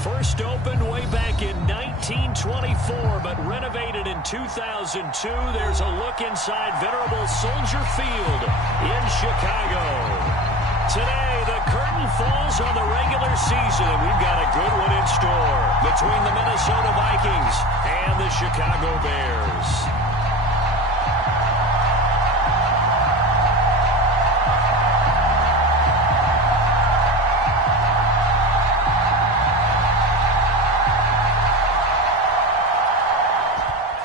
First opened way back in 1924, but renovated in 2002. There's a look inside venerable Soldier Field in Chicago. Today, the curtain falls on the regular season, and we've got a good one in store between the Minnesota Vikings and the Chicago Bears.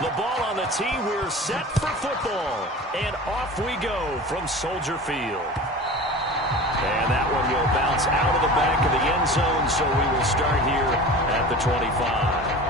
The ball on the tee, we're set for football. And off we go from Soldier Field. And that one will bounce out of the back of the end zone, so we will start here at the 25.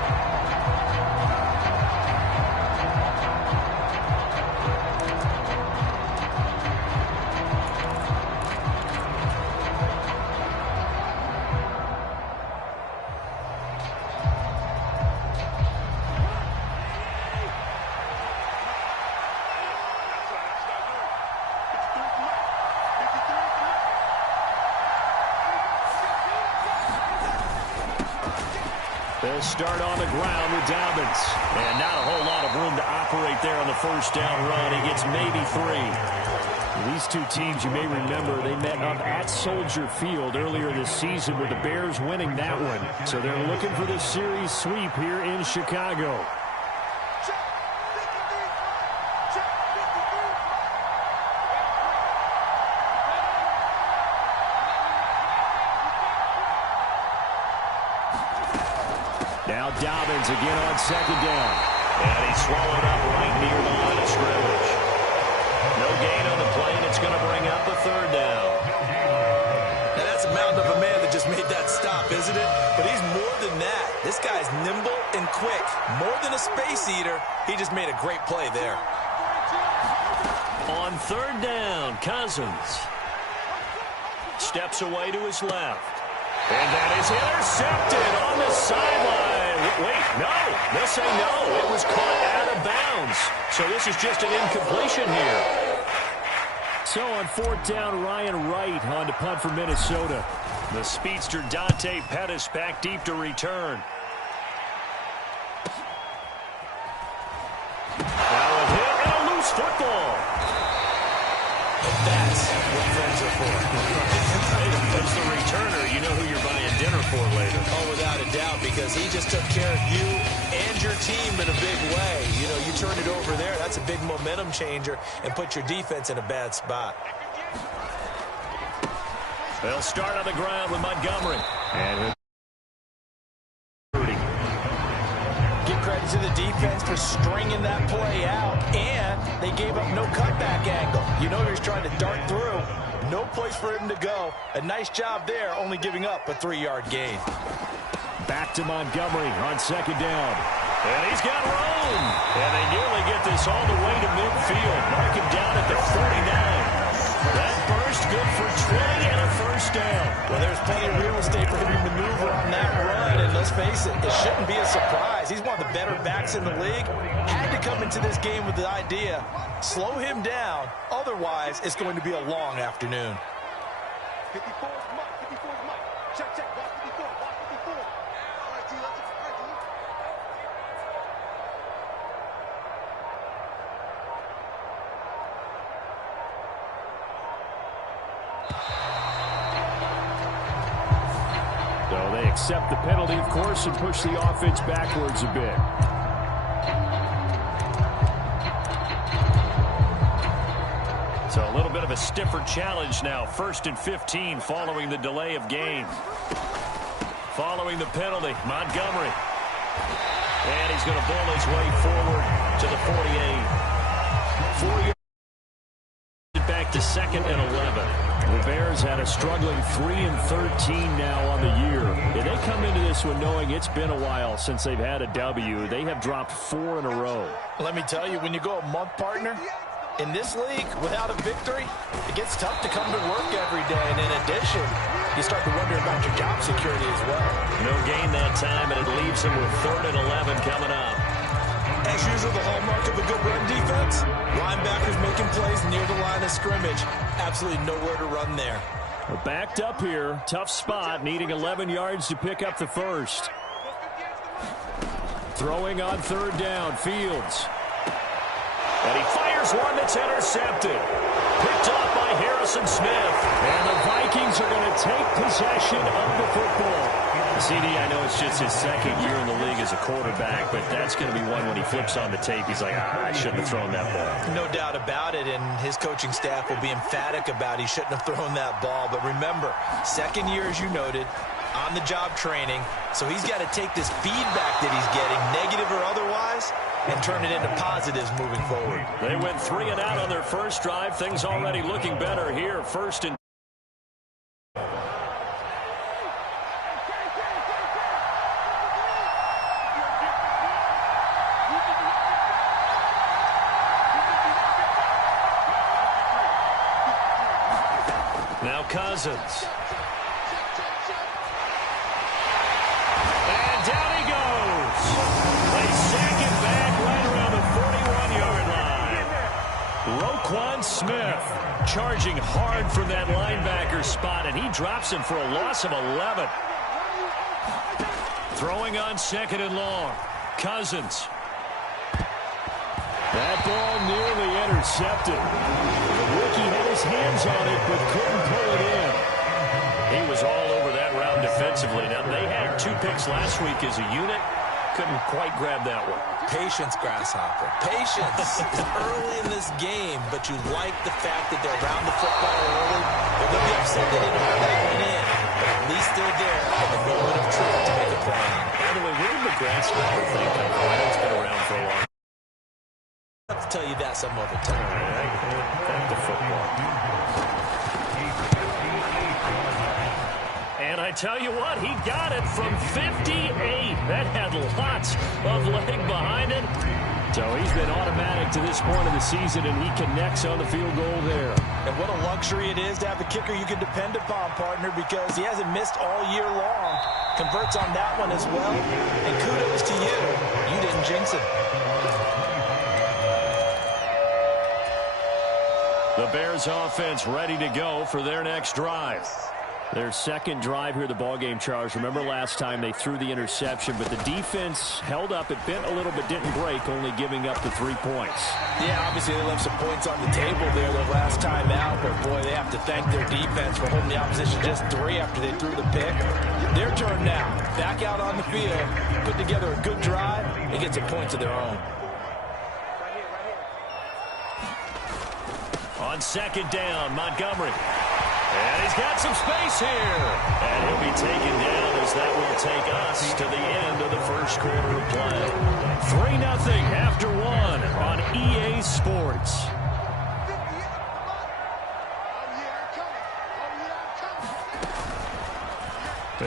They'll start on the ground with Dobbins. And not a whole lot of room to operate there on the first down run. He gets maybe 3. These two teams, you may remember, they met up at Soldier Field earlier this season with the Bears winning that one. So they're looking for this series sweep here in Chicago. Now Dobbins again on second down. And he's swallowed up right near the line of scrimmage. No gain on the play, and it's going to bring up a third down. Now that's a mountain of a man that just made that stop, isn't it? But he's more than that. This guy's nimble and quick. More than a space eater, he just made a great play there. On third down, Cousins steps away to his left. And that is intercepted on the sideline. Wait, no. They'll say no. It was caught out of bounds. So this is just an incompletion here. So on fourth down, Ryan Wright on to punt for Minnesota. The speedster Dante Pettis back deep to return. Now a hit and a loose football. That's what friends are for. As the returner, you know who you're buying dinner for later. Oh, without a doubt, because he just took care of you and your team in a big way. You know, you turn it over there, that's a big momentum changer, and put your defense in a bad spot. They'll start on the ground with Montgomery. And give credit to the defense for stringing that play out, and they gave up no cutback angle. You know he's trying to dart through. No place for him to go. A nice job there, only giving up a 3-yard gain. Back to Montgomery on second down. And he's got room. And they nearly get this all the way to midfield. Mark him down at the 49. That burst good for 20 and a first down. Well, there's plenty of real estate for him to maneuver on that run. And let's face it, it shouldn't be a surprise. He's one of the better backs in the league. Had to come into this game with the idea, slow him down. Otherwise, it's going to be a long afternoon. 54 is Mike. 54 is Mike. Check, check. Watch 54. Watch 54. All right, T. Let's go. So they accept the penalty, of course, and push the offense backwards a bit. So a little bit of a stiffer challenge now. 1st and 15 following the delay of game. Following the penalty, Montgomery. And he's going to bull his way forward to the 48. 4 yards back to 2nd and 11. The Bears had a struggling 3 and 13 now on the year. And they come into this one knowing it's been a while since they've had a W. They have dropped 4 in a row. Let me tell you, when you go a month, partner, in this league, without a victory, it gets tough to come to work every day. And in addition, you start to wonder about your job security as well. No gain that time, and it leaves them with 3rd and 11 coming up. As usual, the hallmark of a good run defense, linebackers making plays near the line of scrimmage. Absolutely nowhere to run there. Well, backed up here. Tough spot, needing 11 yards to pick up the first. Throwing on third down, Fields. And he fires one that's intercepted. Picked off by Harrison Smith. And the Vikings are going to take possession of the football. CD, I know it's just his second year in the league as a quarterback, but that's going to be one when he flips on the tape. He's like, I shouldn't have thrown that ball. No doubt about it, and his coaching staff will be emphatic about he shouldn't have thrown that ball. But remember, second year, as you noted, on-the-job training, so he's got to take this feedback that he's getting, negative or otherwise, and turn it into positives moving forward. They went 3 and out on their first drive. Things already looking better here. First and now Cousins. And down he goes. They sack it back right around the 41-yard line. Roquan Smith charging hard from that linebacker spot, and he drops him for a loss of 11. Throwing on second and long. Cousins. That ball nearly intercepted. The rookie had his hands on it, but couldn't pull it in. He was all over that route defensively. Now, they had 2 picks last week as a unit. Couldn't quite grab that one. Patience, Grasshopper. Patience. It's early in this game, but you like the fact that they're around the football early. They're going to be upset they didn't have that one in, but at least they're there at the moment of truth to make a play. By the way, where did the Grasshopper thing come from? I know it's been around for a while. I'll have to tell you that some other time. Back to football. And I tell you what, he got it from 58. That had lots of leg behind it. So he's been automatic to this point of the season, and he connects on the field goal there. And what a luxury it is to have a kicker you can depend upon, partner, because he hasn't missed all year long. Converts on that one as well. And kudos to you. You didn't jinx it. The Bears offense ready to go for their next drive. Their second drive here, the ballgame, Charles. Remember last time they threw the interception, but the defense held up. It bent a little but didn't break, only giving up the 3 points. Yeah, obviously they left some points on the table there the last time out, but boy, they have to thank their defense for holding the opposition just 3 after they threw the pick. Their turn now. Back out on the field, put together a good drive, and get some points of their own. On second down, Montgomery. And he's got some space here. And he'll be taken down as that will take us to the end of the first quarter of play. 3-0 after 1 on EA Sports.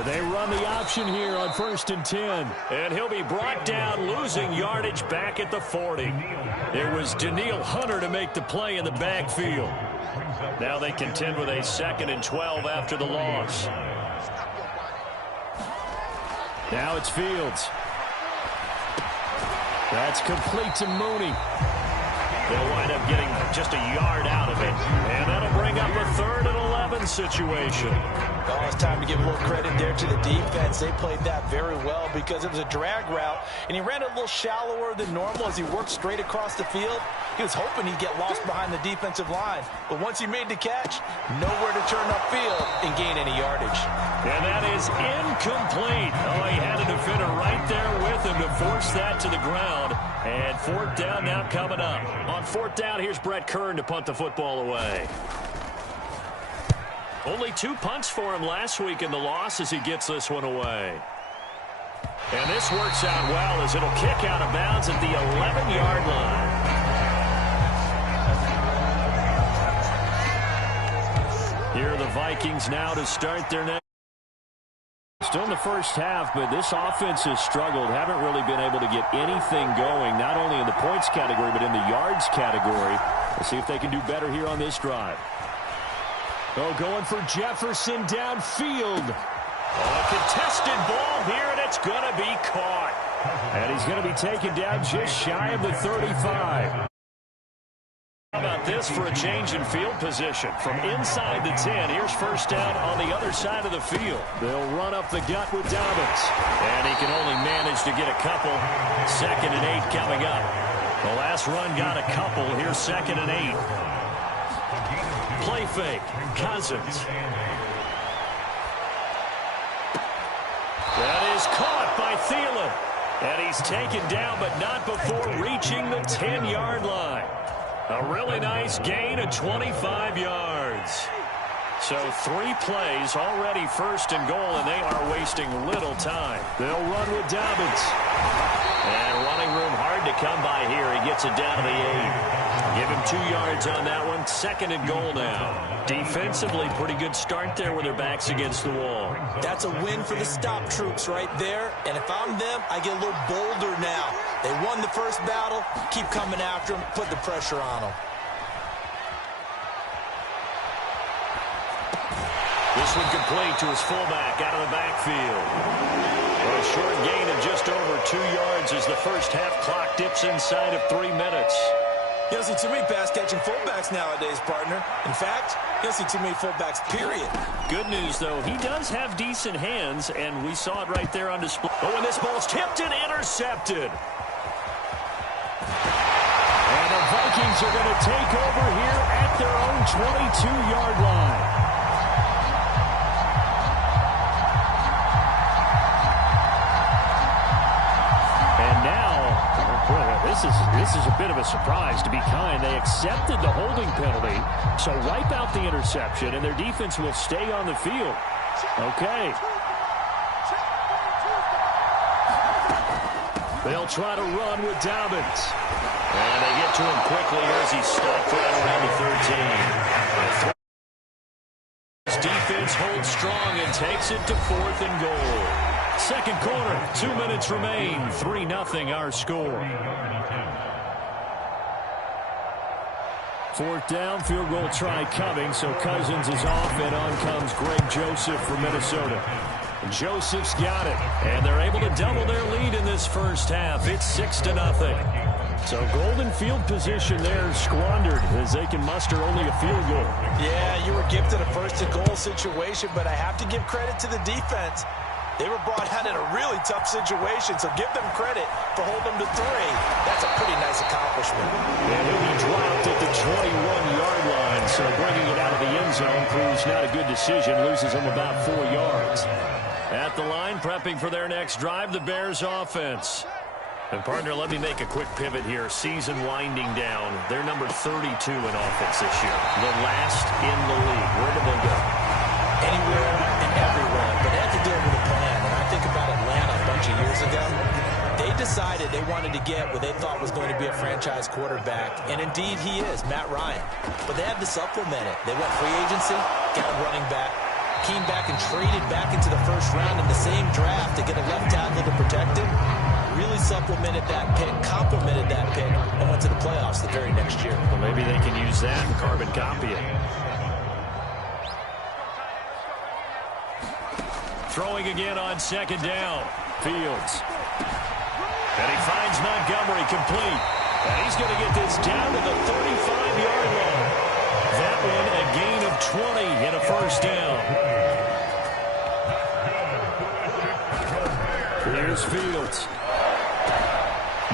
They run the option here on 1st and 10. And he'll be brought down, losing yardage back at the 40. It was Danielle Hunter to make the play in the backfield. Now they contend with a 2nd and 12 after the loss. Now it's Fields. That's complete to Mooney. They'll wind up getting just a yard out of it. And that'll bring up a 3rd and 11 situation. Oh, it's time to give a little credit there to the defense. They played that very well because it was a drag route, and he ran it a little shallower than normal as he worked straight across the field. He was hoping he'd get lost behind the defensive line, but once he made the catch, nowhere to turn upfield and gain any yardage. And that is incomplete. Oh, he had a defender right there with him to force that to the ground. And 4th down now coming up. On 4th down, here's Brett Kern to punt the football away. Only 2 punts for him last week in the loss as he gets this one away. And this works out well as it'll kick out of bounds at the 11-yard line. Here are the Vikings now to start their next. Still in the first half, but this offense has struggled. Haven't really been able to get anything going, not only in the points category, but in the yards category. Let's see if they can do better here on this drive. Oh, going for Jefferson downfield. A contested ball here, and it's going to be caught. And he's going to be taken down just shy of the 35. How about this for a change in field position. From inside the 10, here's first down on the other side of the field. They'll run up the gut with Dobbins. And he can only manage to get a couple. 2nd and 8 coming up. The last run got a couple. Here's 2nd and 8. Play fake. Cousins. That is caught by Thielen. And he's taken down, but not before reaching the 10-yard line. A really nice gain of 25 yards. So 3 plays already 1st and goal, and they are wasting little time. They'll run with Dobbins. And running room hard to come by here. He gets it down to the 8. Give him 2 yards on that one. 2nd and goal now. Defensively, pretty good start there with their backs against the wall. That's a win for the stop troops right there. And if I'm them, I get a little bolder now. They won the first battle. Keep coming after them. Put the pressure on them. This one complete to his fullback out of the backfield. A short gain of just over 2 yards as the first half clock dips inside of 3 minutes. You don't see too many pass-catching fullbacks nowadays, partner. In fact, you don't see too many fullbacks, period. Good news, though, he does have decent hands, and we saw it right there on display. Oh, and this ball's tipped and intercepted. And the Vikings are going to take over here at their own 22-yard line. This is a bit of a surprise, to be kind. They accepted the holding penalty, so wipe out the interception, and their defense will stay on the field. Okay. They'll try to run with Dobbins. And they get to him quickly as he stopped right around the 13. His defense holds strong and takes it to 4th and goal. Second quarter, 2 minutes remain. 3-0 our score. 4th down, field goal try coming, so Cousins is off, and on comes Greg Joseph from Minnesota. Joseph's got it, and they're able to double their lead in this first half. It's 6-0. So golden field position there squandered as they can muster only a field goal. Yeah, you were gifted a 1st and goal situation, but I have to give credit to the defense. They were brought out in a really tough situation, so give them credit for holding them to 3. That's a pretty nice accomplishment. And he'll be dropped at the 21-yard line, so bringing it out of the end zone proves not a good decision. Loses him about 4 yards. At the line, prepping for their next drive, the Bears offense. And, partner, let me make a quick pivot here. Season winding down. They're number 32 in offense this year. The last in the league. Where do they go? Anywhere and everywhere. But they have to do it with a plan. And I think about Atlanta a bunch of years ago. They decided they wanted to get what they thought was going to be a franchise quarterback. And indeed he is, Matt Ryan. But they had to supplement it. They went free agency, got a running back, came back and traded back into the first round in the same draft to get a left tackle to protect him. Really supplemented that pick, complemented that pick, and went to the playoffs the very next year. Well, maybe they can use that and carbon copy it. Throwing again on 2nd down. Fields. And he finds Montgomery complete. And he's going to get this down to the 35-yard line. That one a gain of 20 and a first down. Here's Fields.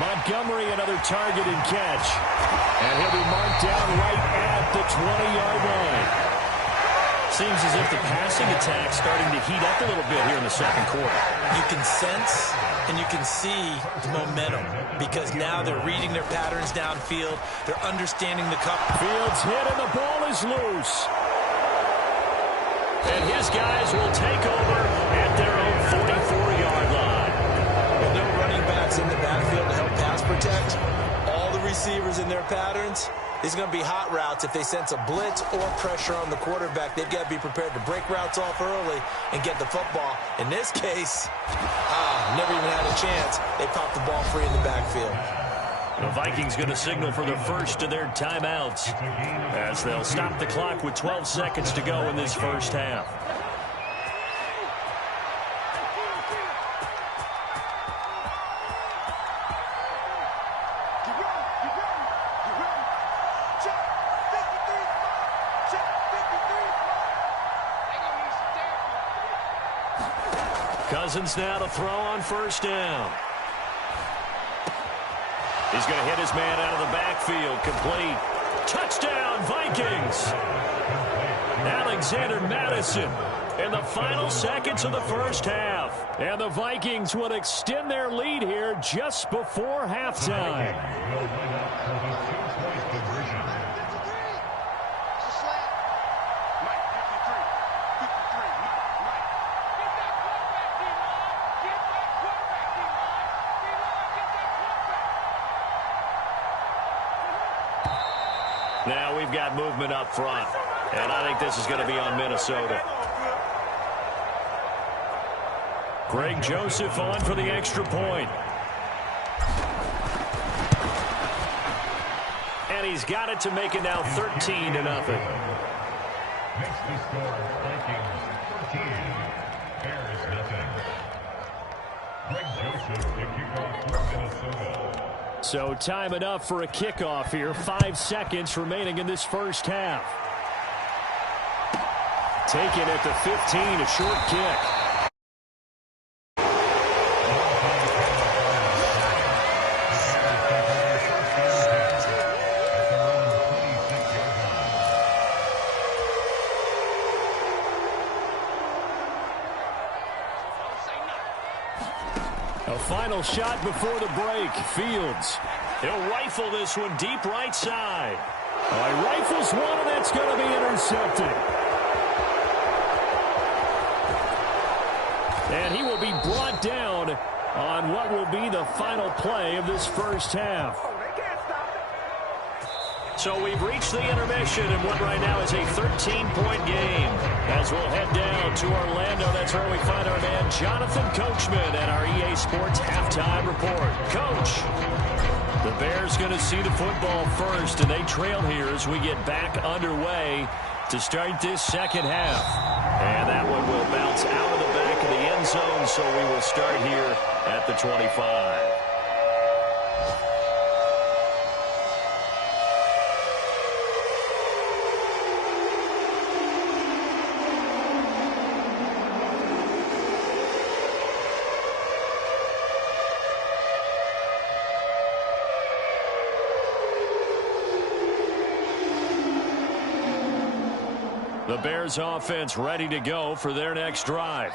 Montgomery, another target and catch. And he'll be marked down right at the 20-yard line. Seems as if the passing attack's starting to heat up a little bit here in the second quarter. You can sense and you can see the momentum because now they're reading their patterns downfield. They're understanding the cover. Fields hit and the ball is loose. And his guys will take over at their own 44-yard line. With no running backs in the backfield to help pass protect, all the receivers in their patterns, these are going to be hot routes. If they sense a blitz or pressure on the quarterback, they've got to be prepared to break routes off early and get the football. In this case, never even had a chance. They popped the ball free in the backfield. The Vikings going to signal for the first of their timeouts as they'll stop the clock with 12 seconds to go in this first half. Cousins now to throw on first down. He's going to hit his man out of the backfield. Complete. Touchdown, Vikings. Alexander Mattison in the final seconds of the first half. And the Vikings would extend their lead here just before halftime. Now we've got movement up front, and I think this is going to be on Minnesota. Greg Joseph on for the extra point. And he's got it to make it now 13-0. Next to score, Vikings 13, Bears nothing. Greg Joseph to kick off for Minnesota. So time enough for a kickoff here. 5 seconds remaining in this first half. Taken at the 15, a short kick. A final shot before the break. Fields. He'll rifle this one deep right side. He rifles one, and that's going to be intercepted. And he will be brought down on what will be the final play of this first half. So we've reached the intermission in what right now is a 13-point game. As we'll head down to Orlando, that's where we find our man Jonathan Coachman at our EA Sports Halftime Report. Coach, the Bears going to see the football first, and they trail here as we get back underway to start this second half. And that one will bounce out of the back of the end zone, so we will start here at the 25. The Bears offense ready to go for their next drive.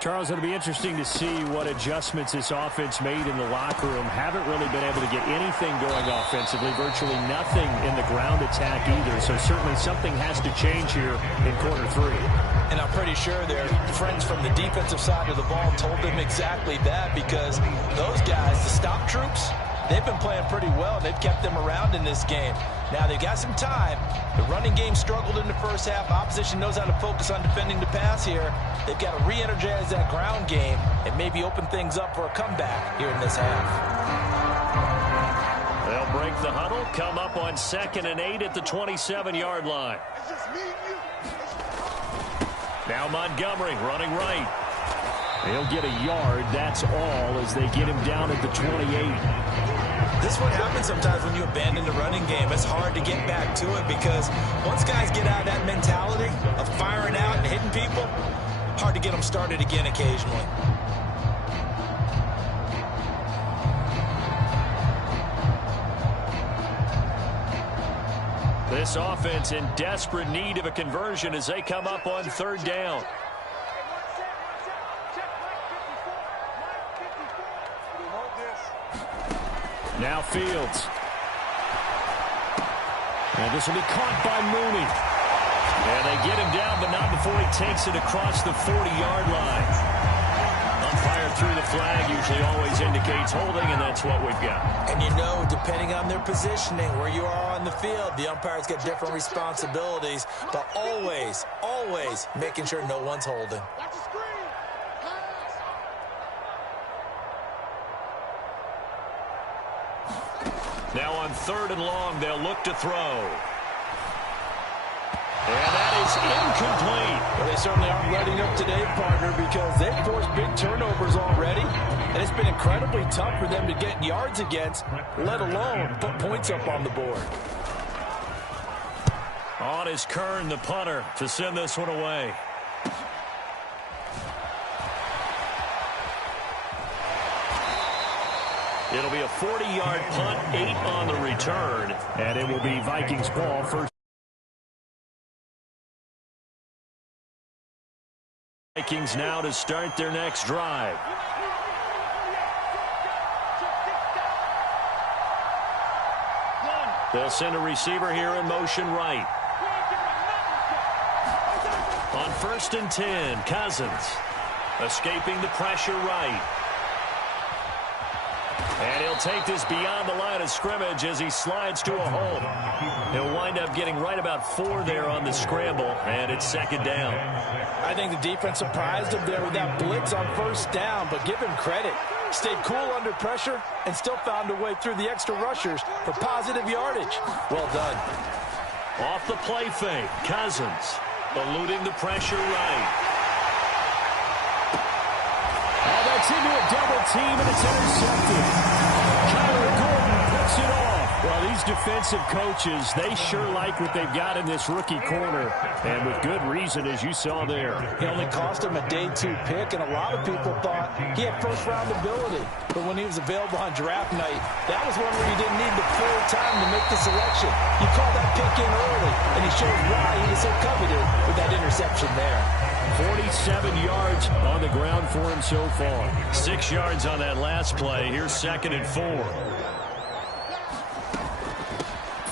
Charles, it'll be interesting to see what adjustments this offense made in the locker room. Haven't really been able to get anything going offensively. Virtually nothing in the ground attack either. So certainly something has to change here in quarter three. And I'm pretty sure their friends from the defensive side of the ball told them exactly that, because those guys, the stop troops, they've been playing pretty well. They've kept them around in this game. Now, they've got some time. The running game struggled in the first half. Opposition knows how to focus on defending the pass here. They've got to re-energize that ground game and maybe open things up for a comeback here in this half. They'll break the huddle, come up on 2nd and 8 at the 27-yard line. Now Montgomery running right. He'll get a yard, that's all, as they get him down at the 28. This is what happens sometimes when you abandon the running game. It's hard to get back to it, because once guys get out of that mentality of firing out and hitting people, hard to get them started again occasionally. This offense in desperate need of a conversion as they come up on 3rd down. Now Fields. And this will be caught by Mooney. And they get him down, but not before he takes it across the 40-yard line. Umpire threw the flag, usually always indicates holding, and that's what we've got. And you know, depending on their positioning, where you are on the field, the umpires get different responsibilities, but always, always making sure no one's holding. Now on 3rd and long, they'll look to throw. And that is incomplete. Well, they certainly aren't letting up today, partner, because they've forced big turnovers already, and it's been incredibly tough for them to get yards against, let alone put points up on the board. On is Kern, the punter, to send this one away. It'll be a 40-yard punt, 8 on the return. And it will be Vikings ball first. Vikings now to start their next drive. They'll send a receiver here in motion right. On 1st and 10, Cousins escaping the pressure right. And he'll take this beyond the line of scrimmage as he slides to a hole. He'll wind up getting right about 4 there on the scramble, and it's 2nd down. I think the defense surprised him there with that blitz on 1st down, but give him credit. Stayed cool under pressure and still found a way through the extra rushers for positive yardage. Well done. Off the play fake, Cousins eluding the pressure right. Oh, that's into a double team, and it's intercepted. Kyler Gordon puts it off. Well, these defensive coaches, they sure like what they've got in this rookie corner, and with good reason, as you saw there. He only cost him a day 2 pick, and a lot of people thought he had first-round ability. But when he was available on draft night, that was one where you didn't need the full time to make the selection. You called that pick in early, and he shows why he was so coveted with that interception there. 47 yards on the ground for him so far. 6 yards on that last play. Here's 2nd and 4.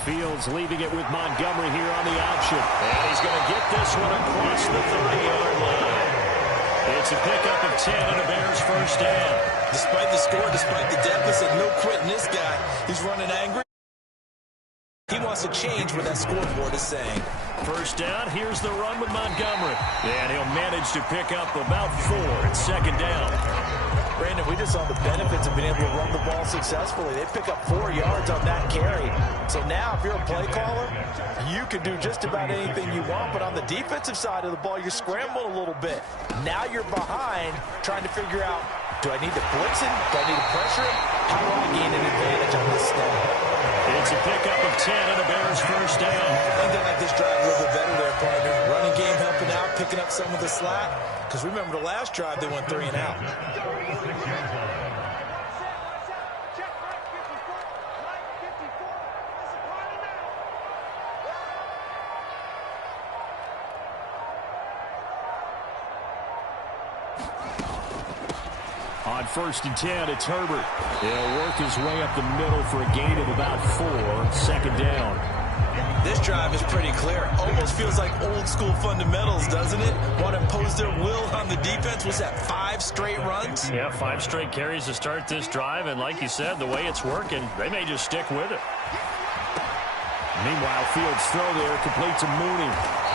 Fields leaving it with Montgomery here on the option. And he's going to get this one across the 30-yard line. It's a pickup of 10 and a Bears first down. Despite the score, despite the deficit, no quitting this guy. He's running angry. He wants to change what that scoreboard is saying. First down, here's the run with Montgomery. And he'll manage to pick up about 4 at 2nd down. Brandon, we just saw the benefits of being able to run the ball successfully. They pick up 4 yards on that carry. So now, if you're a play caller, you can do just about anything you want. But on the defensive side of the ball, you're scrambling a little bit. Now you're behind, trying to figure out, do I need to blitz him? Do I need to pressure him? How do I gain an advantage on this snap? It's a pickup of 10 and a Bears first down. I think they like this drive a little bit better there, partner. Running game helping out, picking up some of the slack. Because remember the last drive, they went 3 and out. On 1st and 10, it's Herbert. He'll work his way up the middle for a gain of about 4, 2nd down. This drive is pretty clear. Almost feels like old school fundamentals, doesn't it? Want to impose their will on the defense. Was that 5 straight runs? Yeah, 5 straight carries to start this drive. And like you said, the way it's working, they may just stick with it. Meanwhile, Fields' throw there completes a Mooney.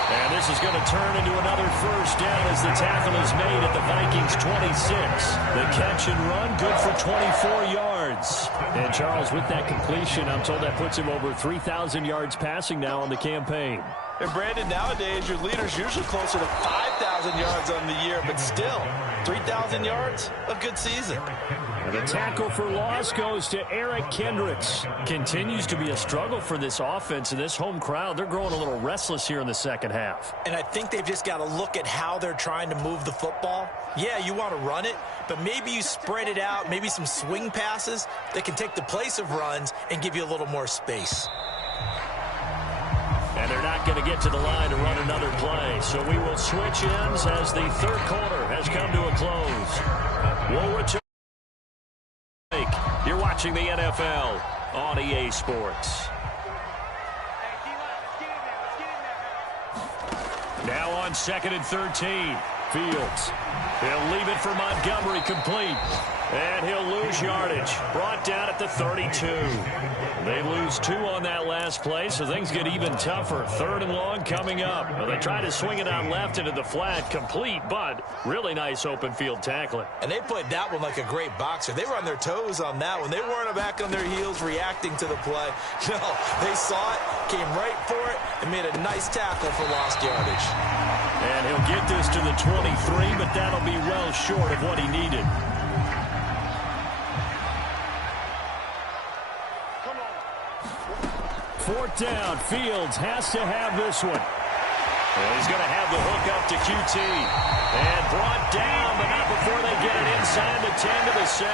And this is going to turn into another first down as the tackle is made at the Vikings 26. The catch and run, good for 24 yards. And Charles, with that completion, I'm told that puts him over 3,000 yards passing now on the campaign. And Brandon, nowadays your leader's usually closer to 5,000 yards on the year, but still, 3,000 yards, a good season. And the tackle for loss goes to Eric Kendricks. Continues to be a struggle for this offense and this home crowd. They're growing a little restless here in the second half. And I think they've just got to look at how they're trying to move the football. Yeah, you want to run it, but maybe you spread it out, maybe some swing passes that can take the place of runs and give you a little more space. And they're not going to get to the line to run another play. So we will switch ends as the third quarter has come to a close. We'll return. You're watching the NFL on EA Sports. Now on 2nd and 13. Fields. He'll leave it for Montgomery, complete. And he'll lose yardage. Brought down at the 32. They lose 2 on that last play, so things get even tougher. 3rd and long coming up. Well, they try to swing it out left into the flat, complete, but really nice open field tackling. And they played that one like a great boxer. They were on their toes on that one. They weren't back on their heels reacting to the play. No, they saw it, came right for it, and made a nice tackle for lost yardage. And he'll get this to the 23, but that'll be well short of what he needed. Fourth down. Fields has to have this one. And he's going to have the hook up to QT. And brought down, but not before they get it inside the 10 to the 7.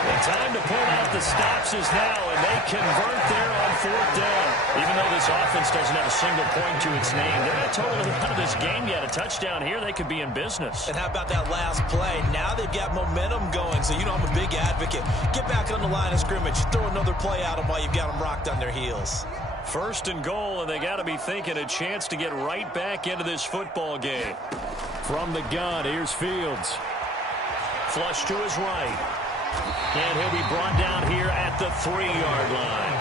The time to pull out the stops is now, and they convert there on 4th down. Even though this offense doesn't have a single point to its name, they're not totally out of this game yet. A touchdown here, they could be in business. And how about that last play? Now they've got momentum going, so you know I'm a big advocate. Get back on the line of scrimmage. Throw another play at them while you've got them rocked on their heels. 1st and goal, and they got to be thinking a chance to get right back into this football game. From the gun, here's Fields. Flush to his right. And he'll be brought down here at the 3-yard line.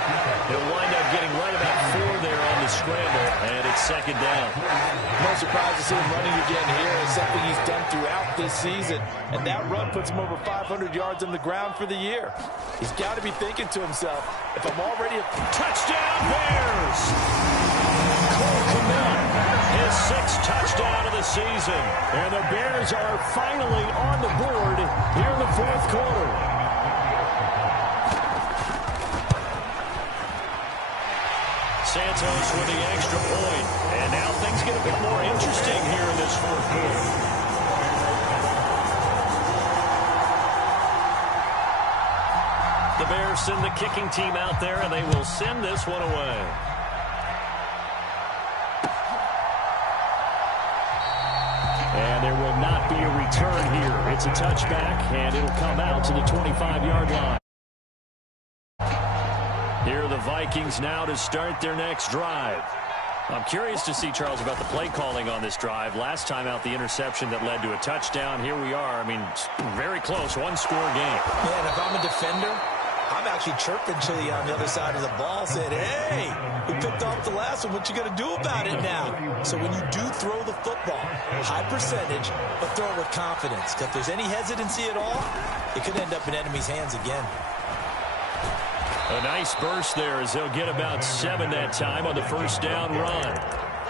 He'll wind up getting right about 4 there on the scramble, and it's 2nd down. No surprise to see him running again here. It's something he's done throughout this season, and that run puts him over 500 yards on the ground for the year. He's got to be thinking to himself, if I'm already a touchdown Bears! Cole Kmet, his 6th touchdown of the season. And the Bears are finally on the board here in the 4th quarter. Santos with the extra point. And now things get a bit more interesting here in this 4th quarter. The Bears send the kicking team out there, and they will send this one away. And there will not be a return here. It's a touchback, and it'll come out to the 25-yard line. Here are the Vikings now to start their next drive. I'm curious to see, Charles, about the play calling on this drive. Last time out, the interception that led to a touchdown. Here we are. I mean, very close, 1-score game. Man, if I'm a defender, I'm actually chirping to you on the other side of the ball, saying, hey, we picked off the last one. What you going to do about it now? So when you do throw the football, high percentage, but throw it with confidence. Because if there's any hesitancy at all, it could end up in enemy's hands again. A nice burst there as they'll get about 7 that time on the 1st down run.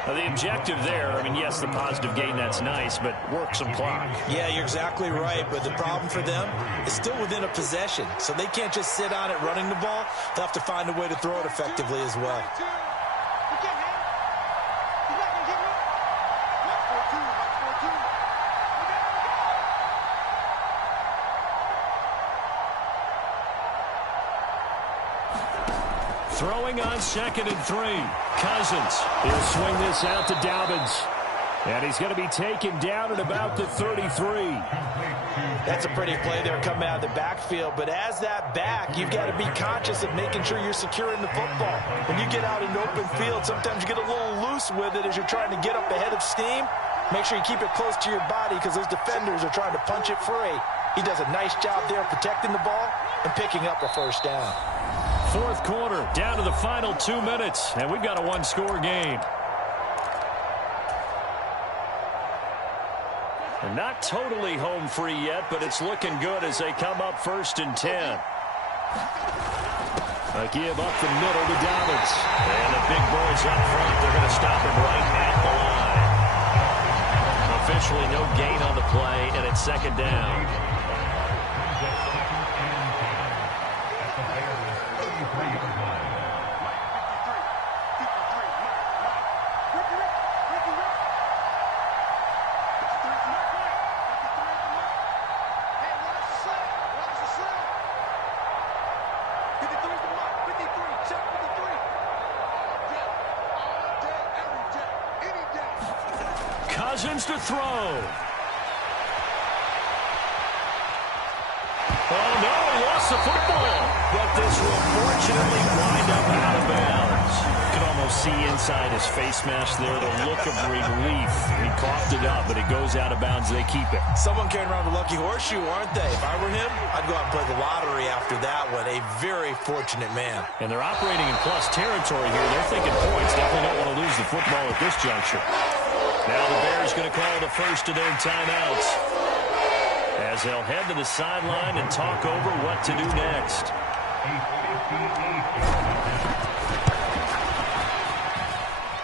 Now, the objective there, I mean, yes, the positive gain, that's nice, but work some clock. Yeah, you're exactly right, but the problem for them is still within a possession, so they can't just sit on it running the ball. They'll have to find a way to throw it effectively as well. Throwing on 2nd and 3. Cousins. He'll swing this out to Dobbins. And he's going to be taken down at about the 33. That's a pretty play there coming out of the backfield. But as that back, you've got to be conscious of making sure you're securing the football. When you get out in open field, sometimes you get a little loose with it as you're trying to get up ahead of steam. Make sure you keep it close to your body because those defenders are trying to punch it free. He does a nice job there protecting the ball and picking up a 1st down. 4th quarter, down to the final 2 minutes, and we've got a 1-score game. And not totally home free yet, but it's looking good as they come up 1st and 10. A give up the middle to Dobbins. And the big boys up front, they're going to stop him right at the line. Officially no gain on the play, and it's 2nd down. Cousins to throw. Oh, no, he lost the football. But this will fortunately wind up out of bounds. You can almost see inside his face mask there the look of relief. He coughed it up, but it goes out of bounds. They keep it. Someone carrying around the lucky horseshoe, aren't they? If I were him, I'd go out and play the lottery after that one. A very fortunate man. And they're operating in plus territory here. They're thinking points. Definitely don't want to lose the football at this juncture. Now the Bears going to call the first of their timeouts as they'll head to the sideline and talk over what to do next.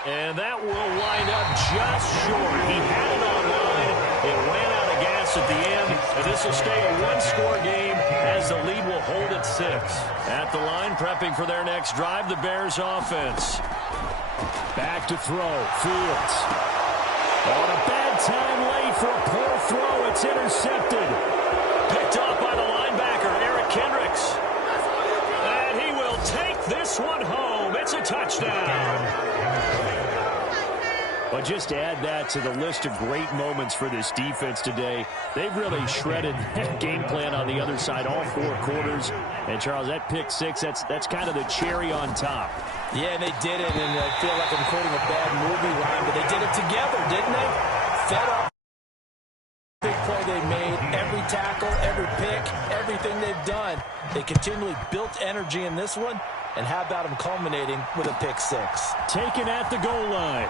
And that will wind up just short. He had it online. It ran out of gas at the end. And this will stay a 1-score game as the lead will hold at 6. At the line, prepping for their next drive, the Bears offense. Back to throw. Fields. On a bad time late for a poor throw. It's intercepted. Picked off by the linebacker, Eric Kendricks. And he will take this one home. It's a touchdown. But just to add that to the list of great moments for this defense today, they've really shredded that game plan on the other side all 4 quarters. And, Charles, that pick six, that's kind of the cherry on top. Yeah, and they did it, and I feel like I'm quoting a bad movie line, but they did it together, didn't they? Fed off the big play they made, every tackle, every pick, everything they've done. They continually built energy in this one, and how about them culminating with a pick six? Taken at the goal line.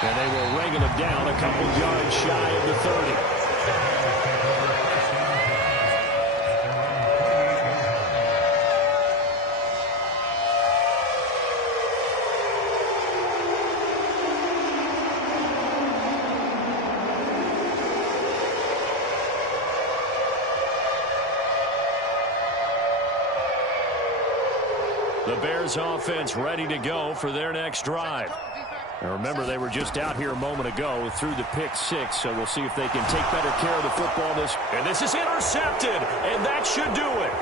And they will wrangle him down a couple yards shy of the 30. The Bears offense ready to go for their next drive. Now remember, they were just out here a moment ago through the pick six, so we'll see if they can take better care of the football. And this is intercepted, and that should do it.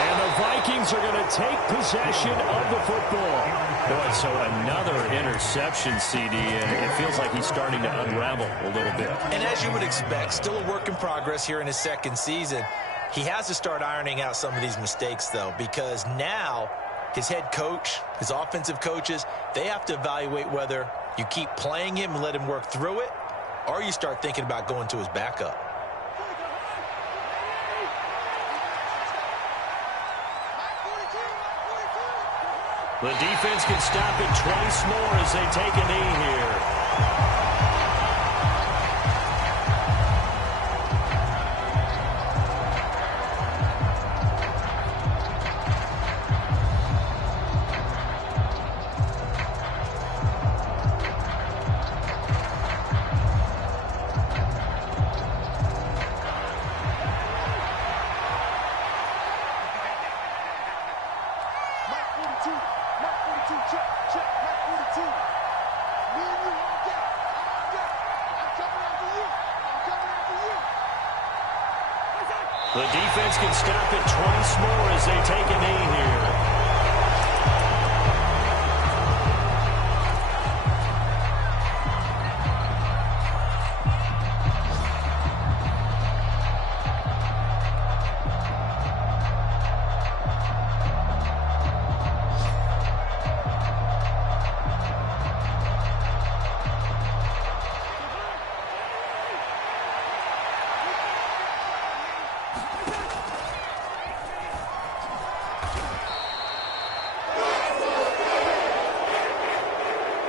And the Vikings are going to take possession of the football. Boy, so another interception, CD, and it feels like he's starting to unravel a little bit. And as you would expect, still a work in progress here in his second season. He has to start ironing out some of these mistakes, though, because now his head coach, his offensive coaches, they have to evaluate whether you keep playing him and let him work through it, or you start thinking about going to his backup. The defense can stop it twice more as they take a knee here. The defense can stop it twice more as they take a knee here.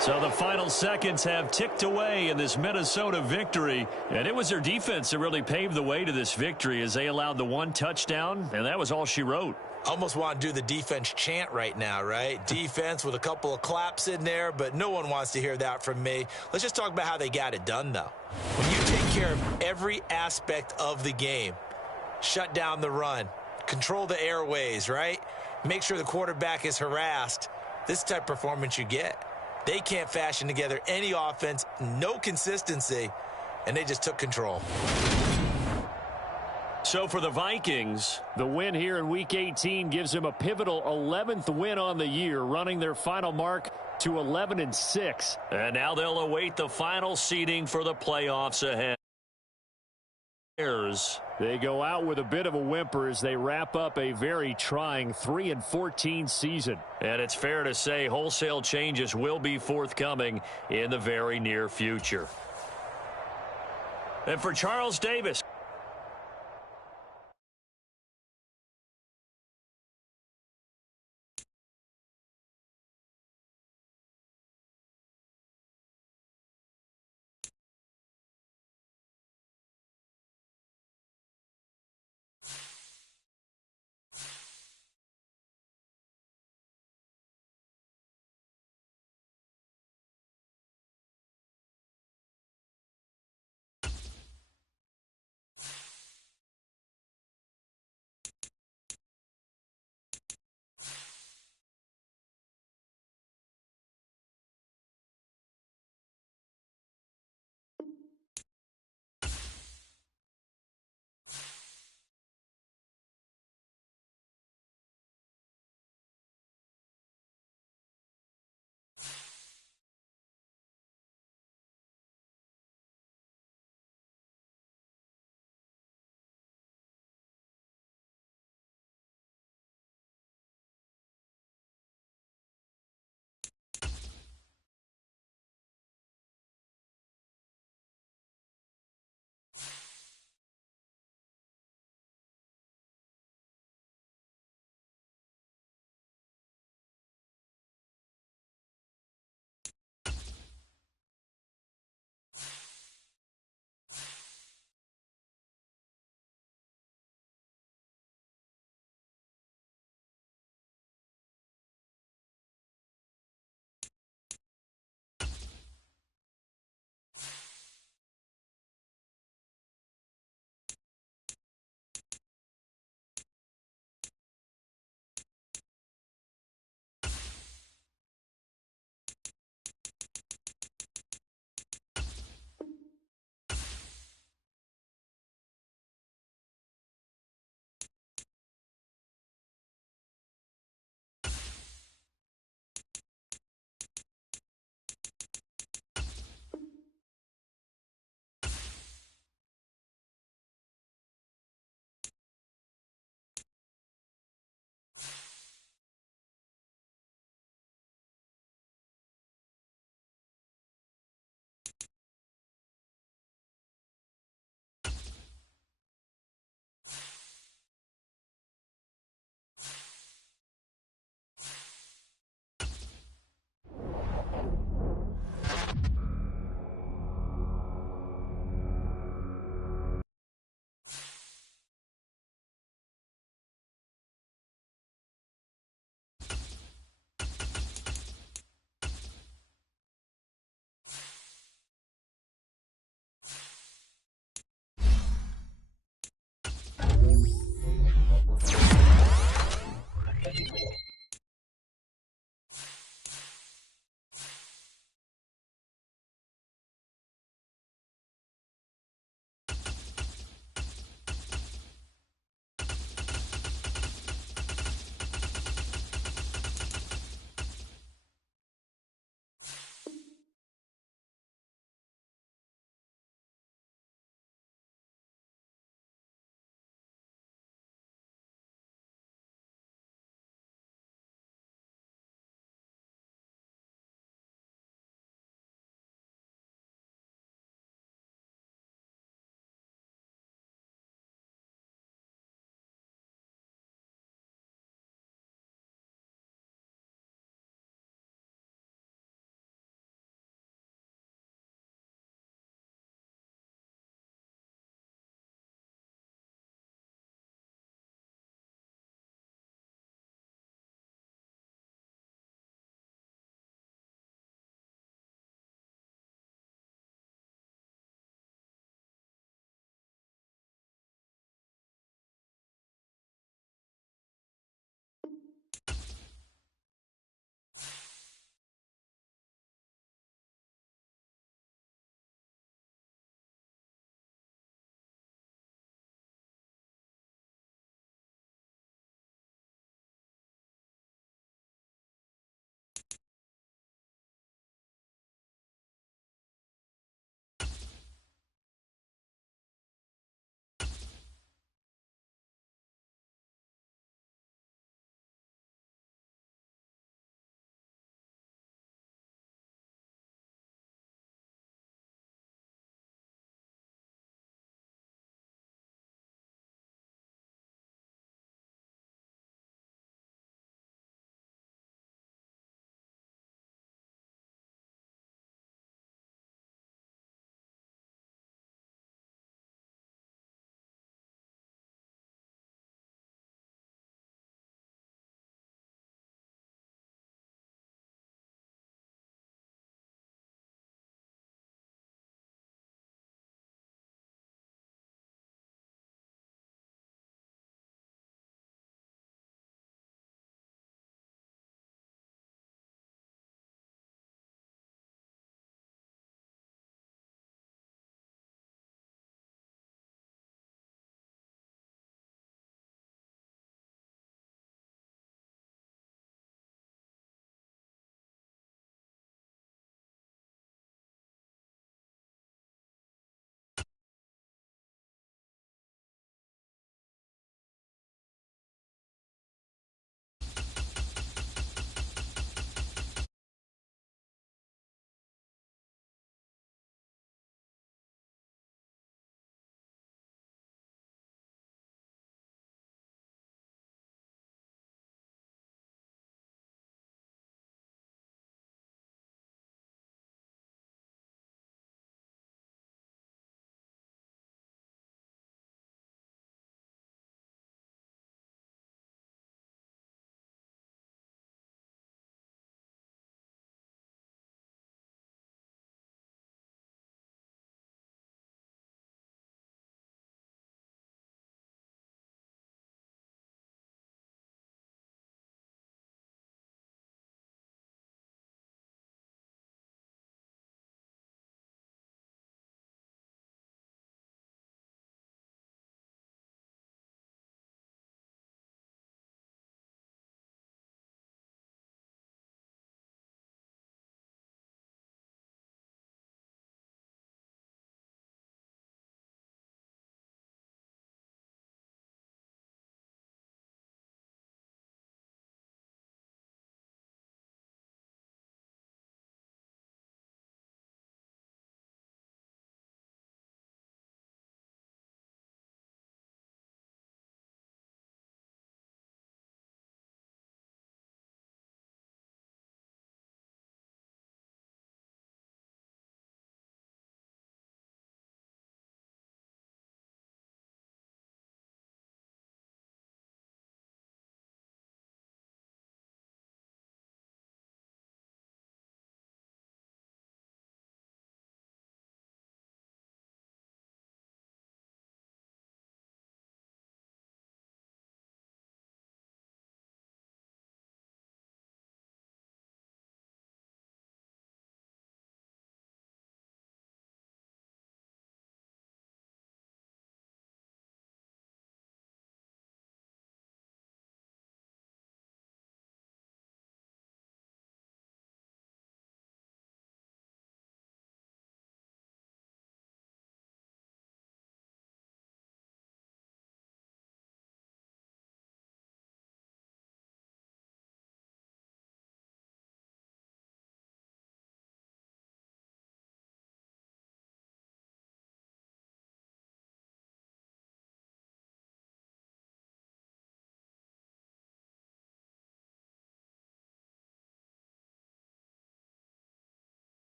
So the final seconds have ticked away in this Minnesota victory, and it was their defense that really paved the way to this victory as they allowed the one touchdown, and that was all she wrote. Almost want to do the defense chant right now, right? Defense with a couple of claps in there, but no one wants to hear that from me. Let's just talk about how they got it done, though. When you take care of every aspect of the game, shut down the run, control the airways, right? Make sure the quarterback is harassed. This is the type of performance you get. They can't fashion together any offense, no consistency, and they just took control. So for the Vikings, the win here in Week 18 gives them a pivotal 11th win on the year, running their final mark to 11-6. And now they'll await the final seeding for the playoffs ahead. They go out with a bit of a whimper as they wrap up a very trying 3-14 season. And it's fair to say wholesale changes will be forthcoming in the very near future. And for Charles Davis,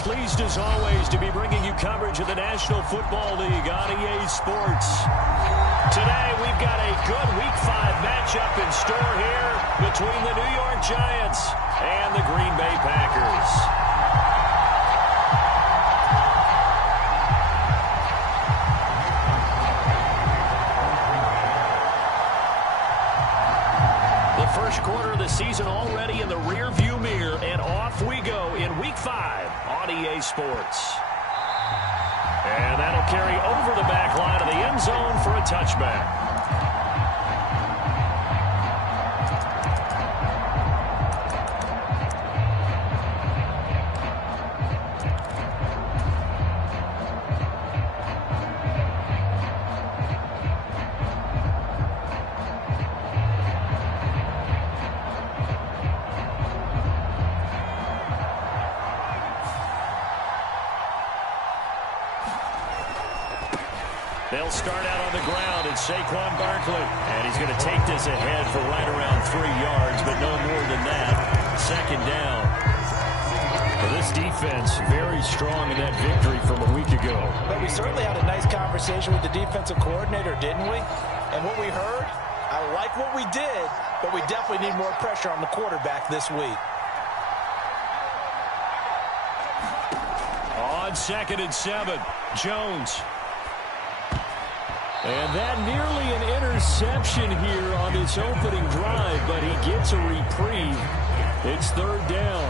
Pleased as always to be bringing you coverage of the National Football League on EA Sports. Today we've got a good Week 5 matchup in store here between the New York Giants and the Green Bay Packers. First quarter of the season already in the rearview mirror, and off we go in Week 5 on EA Sports. And that'll carry over the back line of the end zone for a touchback. They'll start out on the ground. It's Saquon Barkley. And he's going to take this ahead for right around 3 yards, but no more than that. Second down. Well, this defense very strong in that victory from a week ago. But we certainly had a nice conversation with the defensive coordinator, didn't we? And what we heard, I like what we did, but we definitely need more pressure on the quarterback this week. On 2nd and 7, Jones. And that nearly an interception here on this opening drive, but he gets a reprieve. It's 3rd down.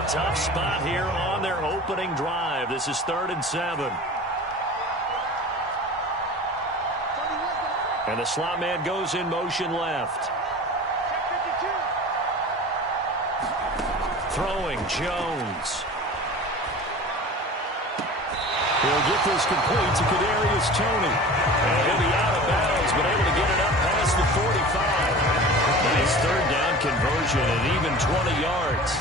A tough spot here on their opening drive. This is 3rd and 7. And the slot man goes in motion left. Throwing Jones. He'll get this complete to Kadarius Toney. And he'll be out of bounds, but able to get it up past the 45. Nice 3rd down conversion and even 20 yards.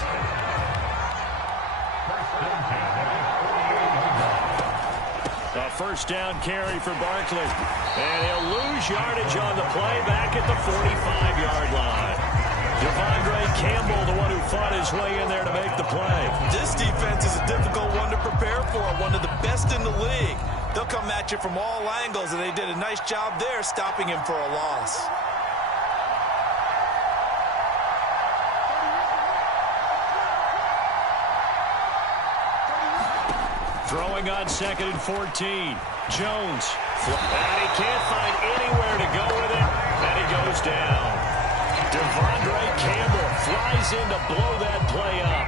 A 1st down carry for Barkley. And he'll lose yardage on the play back at the 45-yard line. Devondre Campbell, the one who fought his way in there to make the play. This defense is a difficult one to prepare for, one of the best in the league. They'll come at you from all angles, and they did a nice job there stopping him for a loss. Throwing on 2nd and 14. Jones. And he can't find anywhere to go with it, and he goes down. Devondre Campbell flies in to blow that play up.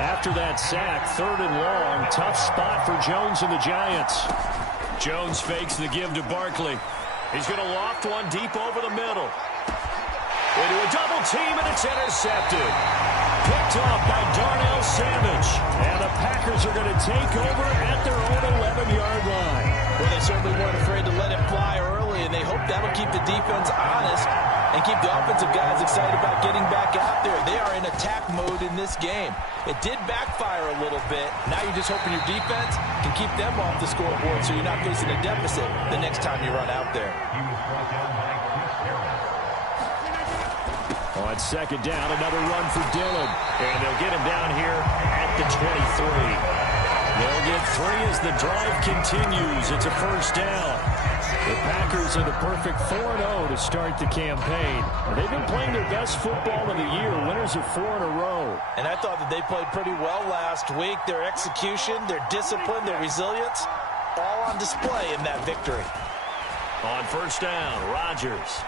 After that sack, 3rd and long, tough spot for Jones and the Giants. Jones fakes the give to Barkley. He's going to loft one deep over the middle. Into a double team, and it's intercepted. Picked off by Darnell Savage. And the Packers are going to take over at their own 11-yard line. Well, they certainly weren't afraid to let it fly early, and they hope that'll keep the defense honest and keep the offensive guys excited about getting back out there. They are in attack mode in this game. It did backfire a little bit. Now you're just hoping your defense can keep them off the scoreboard so you're not facing a deficit the next time you run out there. On 2nd down, another run for Dillon. And they'll get him down here at the 23. They'll get 3 as the drive continues. It's a 1st down. The Packers are the perfect 4-0 to start the campaign. They've been playing their best football of the year. Winners of 4 in a row. And I thought that they played pretty well last week. Their execution, their discipline, their resilience, all on display in that victory. On 1st down, Rodgers.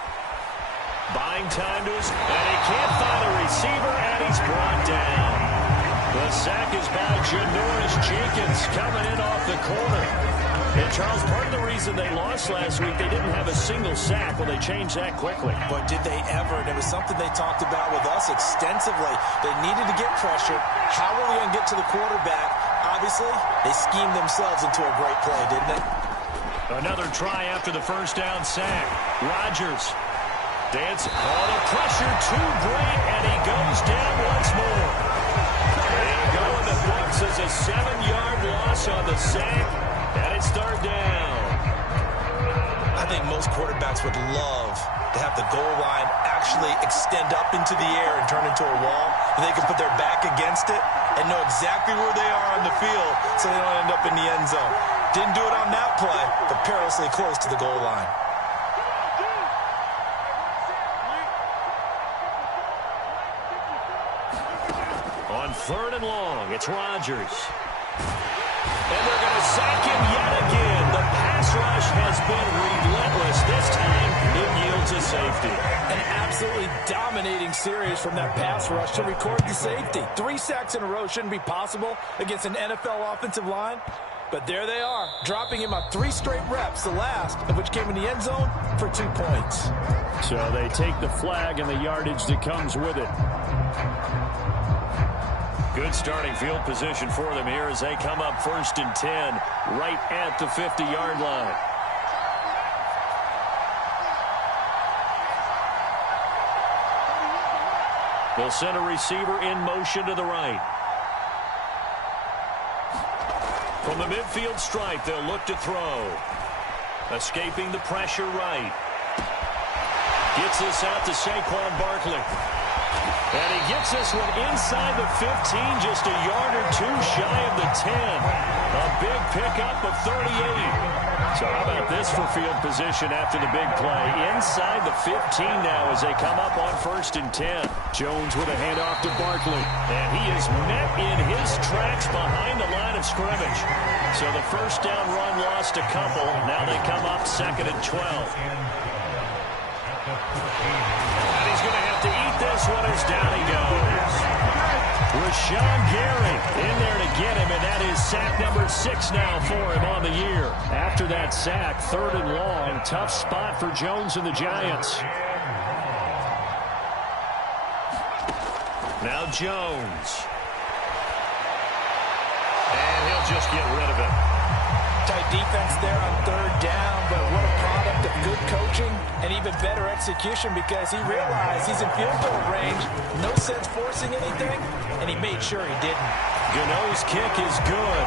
Buying time to his, and he can't find a receiver, and he's brought down. The sack is by Janoris Jenkins coming in off the corner. And, Charles, part of the reason they lost last week, they didn't have a single sack. Well, they changed that quickly. But did they ever? And it was something they talked about with us extensively. They needed to get pressure. How were we going to get to the quarterback? Obviously, they schemed themselves into a great play, didn't they? Another try after the 1st down sack. Rodgers. Dance. Oh, the pressure too great, and he goes down once more. They'll go in the books as a 7-yard loss on the sack, and it's 3rd down. I think most quarterbacks would love to have the goal line actually extend up into the air and turn into a wall, and they can put their back against it and know exactly where they are on the field so they don't end up in the end zone. Didn't do it on that play, but perilously close to the goal line. On 3rd and long, it's Rodgers. And they're going to sack him yet again. The pass rush has been relentless. This time, it yields a safety. An absolutely dominating series from that pass rush to record the safety. 3 sacks in a row shouldn't be possible against an NFL offensive line. But there they are, dropping him on 3 straight reps, the last of which came in the end zone for 2 points. So they take the flag and the yardage that comes with it. Good starting field position for them here as they come up 1st and 10, right at the 50-yard line. They'll send a receiver in motion to the right. From the midfield stripe, they'll look to throw. Escaping the pressure right. Gets this out to Saquon Barkley. And he gets this one inside the 15, just a yard or 2 shy of the 10. A big pickup of 38. So how about this for field position after the big play? Inside the 15 now as they come up on 1st and 10. Jones with a handoff to Barkley. And he is met in his tracks behind the line of scrimmage. So the first down run lost a couple. Now they come up 2nd and 12. And he's going to have to eat this one as down he goes. Rashawn Gary in there to get him, and that is sack number 6 now for him on the year. After that sack, 3rd and long, tough spot for Jones and the Giants. Now Jones. And he'll just get rid of it. Tight defense there on 3rd down, but what a product of good coaching and even better execution because he realized he's in field goal range. No sense forcing anything, and he made sure he didn't. Gano's kick is good.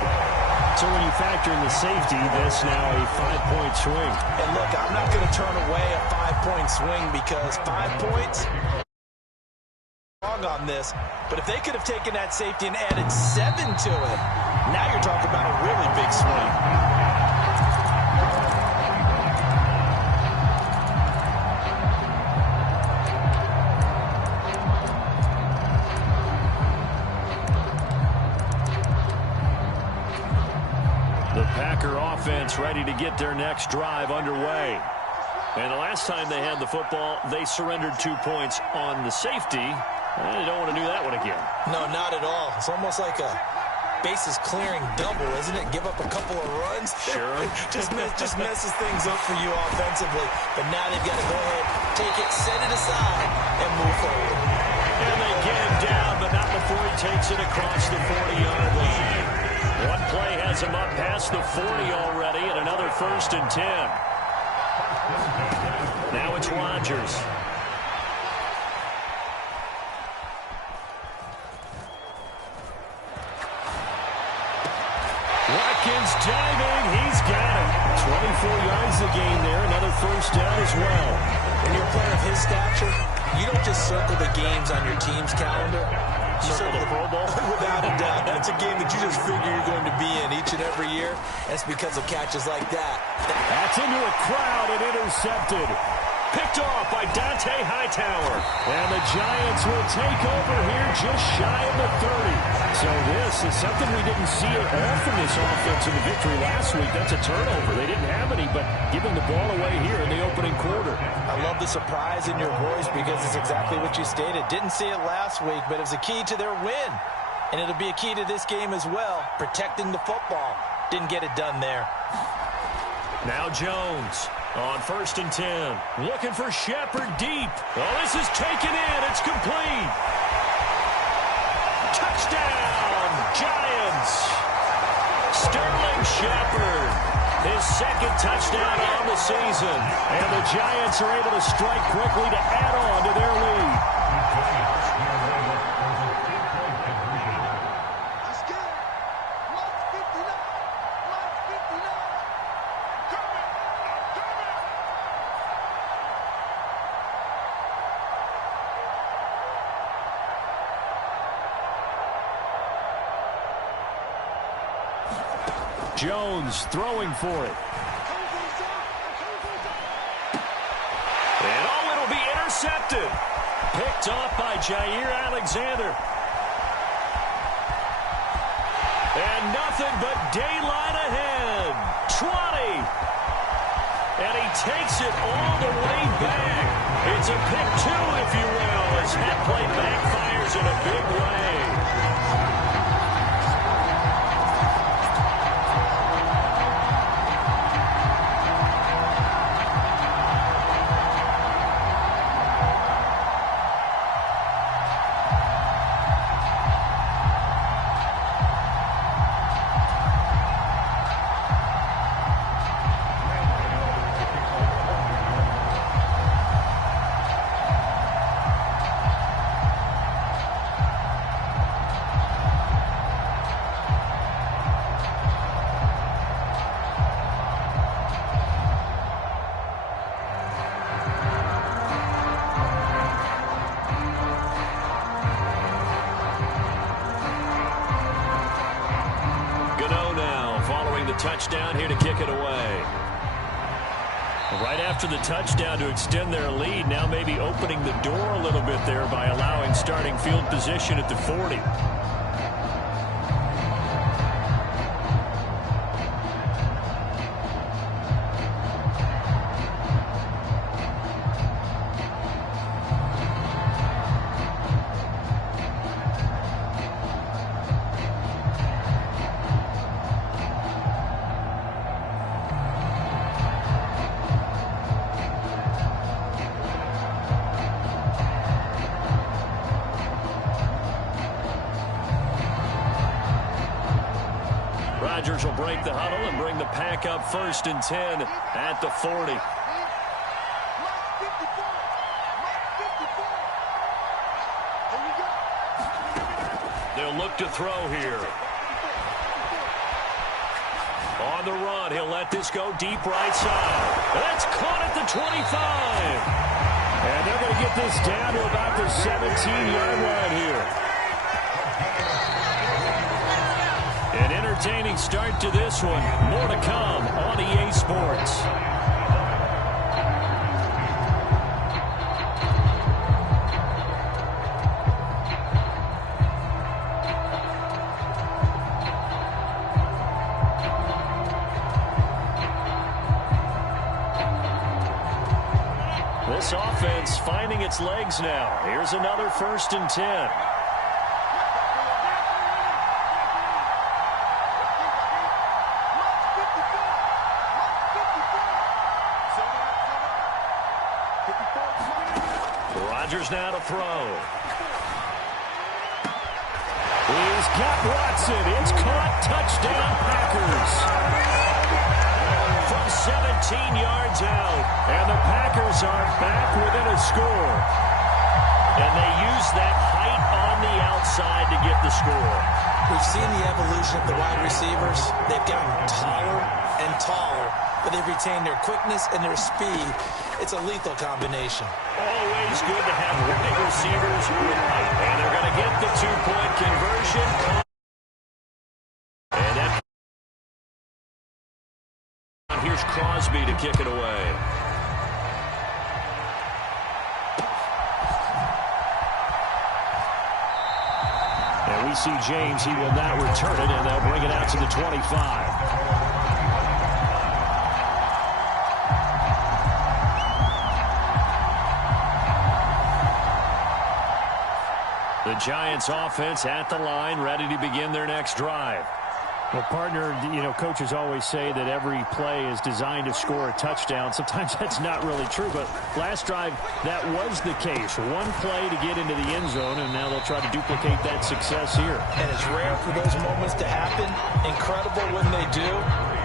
So when you factor in the safety, this now a 5-point swing. And look, I'm not going to turn away a 5-point swing because 5 points on this, but if they could have taken that safety and added 7 to it, now you're talking about a really big swing. The Packer offense ready to get their next drive underway. And the last time they had the football, they surrendered 2 points on the safety. They don't want to do that one again. No, not at all. It's almost like a bases clearing double, isn't it? Give up a couple of runs. Sure. just messes things up for you offensively. But now they've got to go ahead, take it, set it aside, and move forward. And they get him down, but not before he takes it across the 40-yard line. One play has him up past the 40 already, and another 1st and 10. Now it's Rodgers. Watkins diving. He's got it. 24 yards a gain there. Another 1st down as well. When you're a player of his stature, you don't just circle the games on your team's calendar. You Circle the Pro Bowl? Without a doubt. That's a game that you just figure you're going to be in each and every year. That's because of catches like that. That's into a crowd and intercepted. Picked off by Dante Hightower. And the Giants will take over here just shy of the 30. So this is something we didn't see at all from this offense in the victory last week. That's a turnover. They didn't have any, but giving the ball away here in the opening quarter. I love the surprise in your voice because it's exactly what you stated. Didn't see it last week, but it was a key to their win. And it'll be a key to this game as well, protecting the football. Didn't get it done there. Now Jones on 1st and 10. Looking for Shepard deep. Oh, this is taken in. It's complete. Touchdown, Giants. Sterling Shepard. His 2nd touchdown on the season. And the Giants are able to strike quickly to add on to their lead. Jones throwing for it. And it'll be intercepted. Picked off by Jair Alexander. And nothing but daylight ahead. 20. And he takes it all the way back. It's a pick two, if you will, as that play backfires in a big way. Touchdown here to kick it away. Right after the touchdown to extend their lead, now maybe opening the door a little bit there by allowing starting field position at the 40. Rodgers will break the huddle and bring the pack up 1st and 10 at the 40. They'll look to throw here. On the run, he'll let this go deep right side. That's caught at the 25. And they're going to get this down to about the 17-yard line here. An entertaining start to this one. More to come on EA Sports. This offense finding its legs now. Here's another 1st and 10. Rodgers now to throw. He's got Watson. It's caught. Touchdown, Packers. From 17 yards out. And the Packers are back within a score. And they use that height on the outside to get the score. We've seen the evolution of the wide receivers. They've gotten taller and taller, but they've retained their quickness and their speed. It's a lethal combination. Always good to have wide receivers with height. And they're going to get the two-point conversion. And that... Here's Crosby to kick it away. And we see James. He will not return it, and they'll bring it out to the 25. The Giants offense at the line, ready to begin their next drive. Well, partner, coaches always say that every play is designed to score a touchdown. Sometimes that's not really true, but last drive, that was the case. One play to get into the end zone, and now they'll try to duplicate that success here. And it's rare for those moments to happen. Incredible when they do.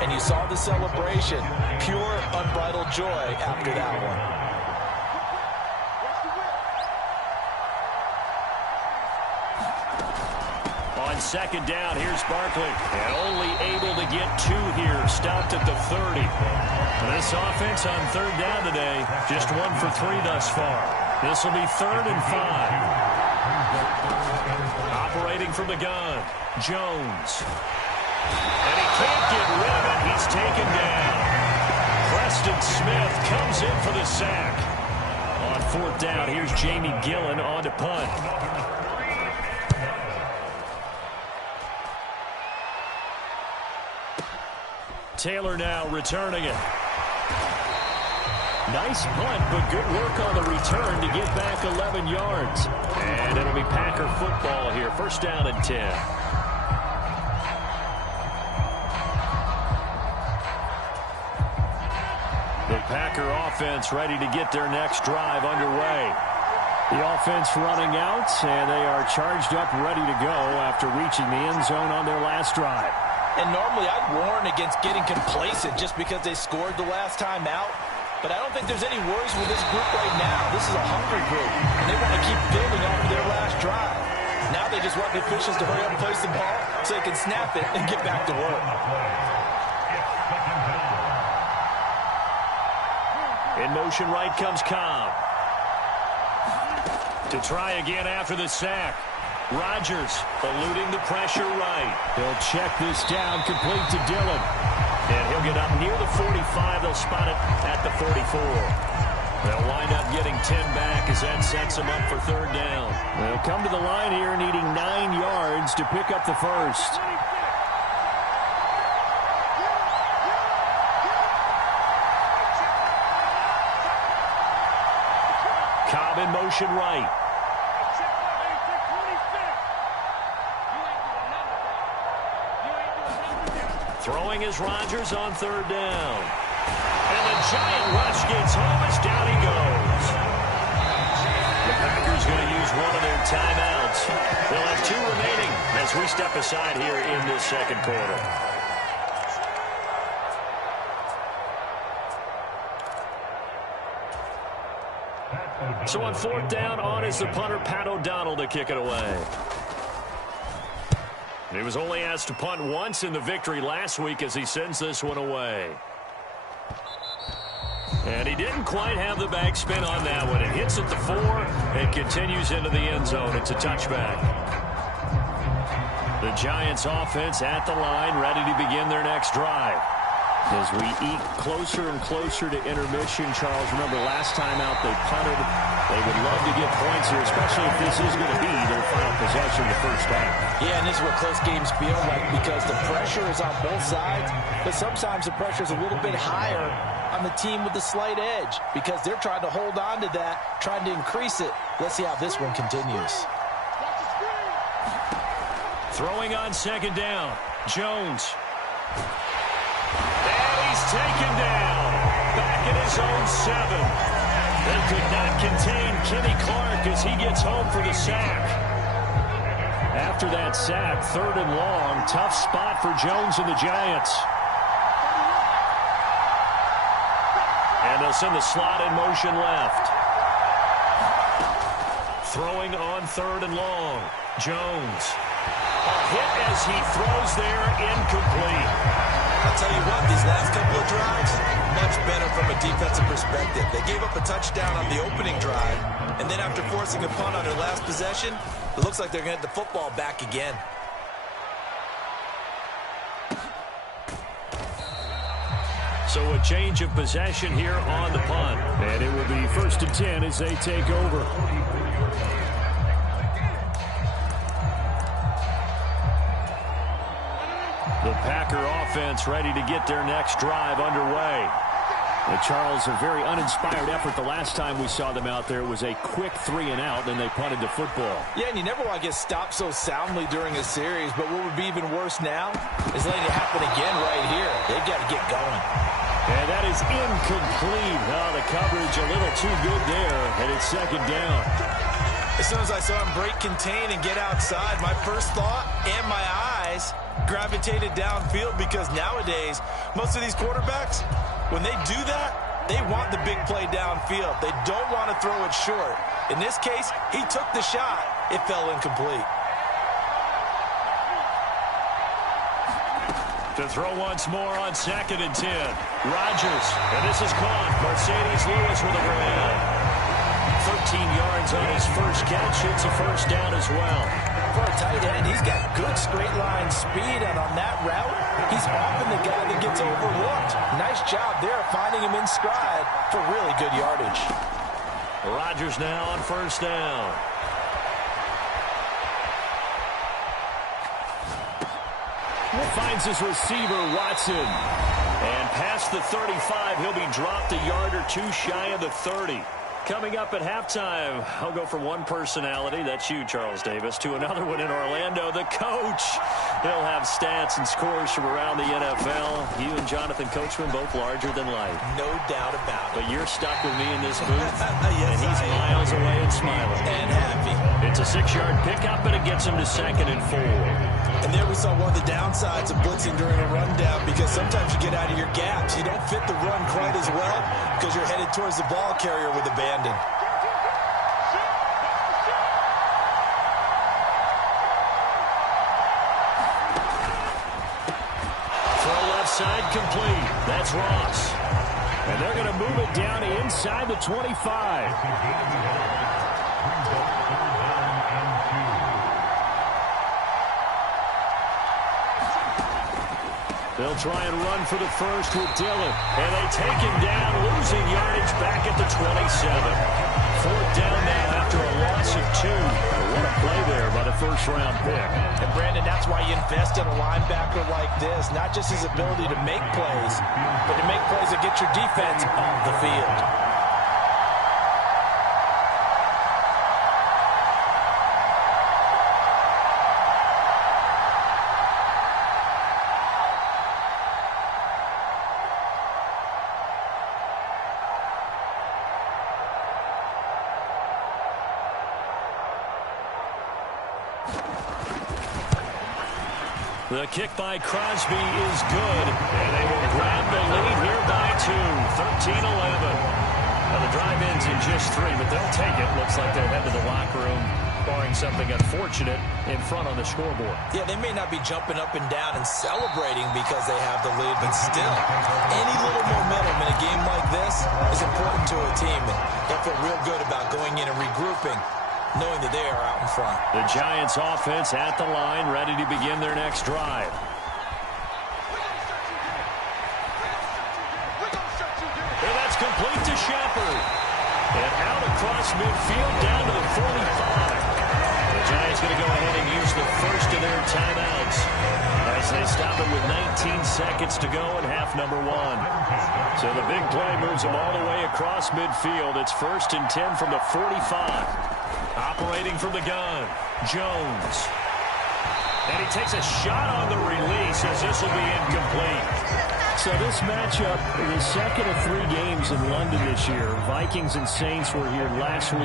And you saw the celebration. Pure, unbridled joy after that one. On second down, here's Barkley. And only able to get 2 here. Stopped at the 30. This offense on third down today, just 1 for 3 thus far. This will be 3rd and 5. Operating from the gun, Jones. And he can't get rid Preston Smith comes in for the sack. On fourth down, here's Jamie Gillen on to punt. Taylor now returning it. Nice punt, but good work on the return to get back 11 yards. And it'll be Packer football here. First down and 10. The Packer offense ready to get their next drive underway. The offense running out, and they are charged up, ready to go after reaching the end zone on their last drive. And normally I'd warn against getting complacent just because they scored the last time out. But I don't think there's any worries with this group right now. This is a hungry group, and they want to keep building off of their last drive. Now they just want the officials to hurry up and place the ball so they can snap it and get back to work. In motion right comes Cobb. To try again after the sack. Rodgers eluding the pressure right. They'll check this down, complete to Dillon. And he'll get up near the 45. They'll spot it at the 44. They'll wind up getting 10 back as that sets them up for third down. They'll come to the line here needing 9 yards to pick up the first. Cobb in motion right. Throwing is Rodgers on third down. And the giant rush gets home as down he goes. The Packers going to use one of their timeouts. They'll have 2 remaining as we step aside here in this second quarter. So on fourth down, on is the punter, Pat O'Donnell, to kick it away. He was only asked to punt once in the victory last week as he sends this one away. And he didn't quite have the backspin on that one. It hits at the 4 and continues into the end zone. It's a touchback. The Giants offense at the line, ready to begin their next drive. As we eat closer and closer to intermission, Charles, remember last time out they punted. They would love to get points here, especially if this is going to be their final possession the first half. Yeah, and this is what close games feel like because the pressure is on both sides, but sometimes the pressure is a little bit higher on the team with the slight edge because they're trying to hold on to that, trying to increase it. Let's see how this one continues. Throwing on second down, Jones. Taken down, back at his own 7. They could not contain Kenny Clark as he gets home for the sack. After that sack, third and long, tough spot for Jones and the Giants. And they'll send the slot in motion left. Throwing on third and long, Jones. A hit as he throws there, incomplete. I'll tell you what, these last couple of drives, much better from a defensive perspective. They gave up a touchdown on the opening drive, and then after forcing a punt on their last possession, it looks like they're going to get the football back again. So a change of possession here on the punt. And it will be first and 10 as they take over. The Packer offense ready to get their next drive underway. Charles, a very uninspired effort the last time we saw them out there. It was a quick 3 and out, then they punted the football. Yeah, and you never want to get stopped so soundly during a series, but what would be even worse now is letting it happen again right here. They've got to get going. And that is incomplete. Oh, the coverage a little too good there, and it's second down. As soon as I saw him break contain and get outside, my first thought and my eyes gravitated downfield because nowadays, most of these quarterbacks, when they do that, they want the big play downfield. They don't want to throw it short. In this case, he took the shot. It fell incomplete. To throw once more on second and 10. Rodgers, and this is caught. Mercedes Lewis with a grab. 13 yards on his first catch. It's a first down as well. For a tight end, he's got good straight line speed, and on that route, he's often the guy that gets overlooked. Nice job there finding him in stride for really good yardage. Rodgers now on first down. Finds his receiver, Watson. And past the 35, he'll be dropped a yard or two shy of the 30. Coming up at halftime, I'll go from one personality, that's you, Charles Davis, to another one in Orlando, the coach. He'll have stats and scores from around the NFL. You and Jonathan Coachman both larger than life. No doubt about it. But you're stuck with me in this booth, yes, and he's miles away and smiling. And happy. It's a 6-yard pickup, and it gets him to 2nd and 4. And there we saw one of the downsides of blitzing during a rundown, because sometimes you get out of your gaps. You don't fit the run quite as well because you're headed towards the ball carrier with abandon. Throw left side complete. That's Ross. And they're going to move it down inside the 25. They'll try and run for the first with Dillon. And they take him down, losing yardage back at the 27. 4th down now after a loss of 2. What a play there by the first-round pick. And, Brandon, that's why you invest in a linebacker like this. Not just his ability to make plays, but to make plays that get your defense off the field. The kick by Crosby is good, and they will grab the lead here by 2, 13-11. Now the drive ends in just 3, but they'll take it. Looks like they'll head to the locker room, barring something unfortunate in front on the scoreboard. Yeah, they may not be jumping up and down and celebrating because they have the lead, but still, any little momentum in a game like this is important to a team, and they'll feel real good about going in and regrouping, knowing that they are out in front. The Giants offense at the line, ready to begin their next drive. And that's complete to Shepard. And out across midfield down to the 45. The Giants going to go ahead and use the first of their timeouts as they stop it with 19 seconds to go in half number 1. So the big play moves them all the way across midfield. It's 1st and 10 from the 45. Operating from the gun, Jones. And he takes a shot on the release as this will be incomplete. So this matchup, the second of 3 games in London this year. Vikings and Saints were here last week,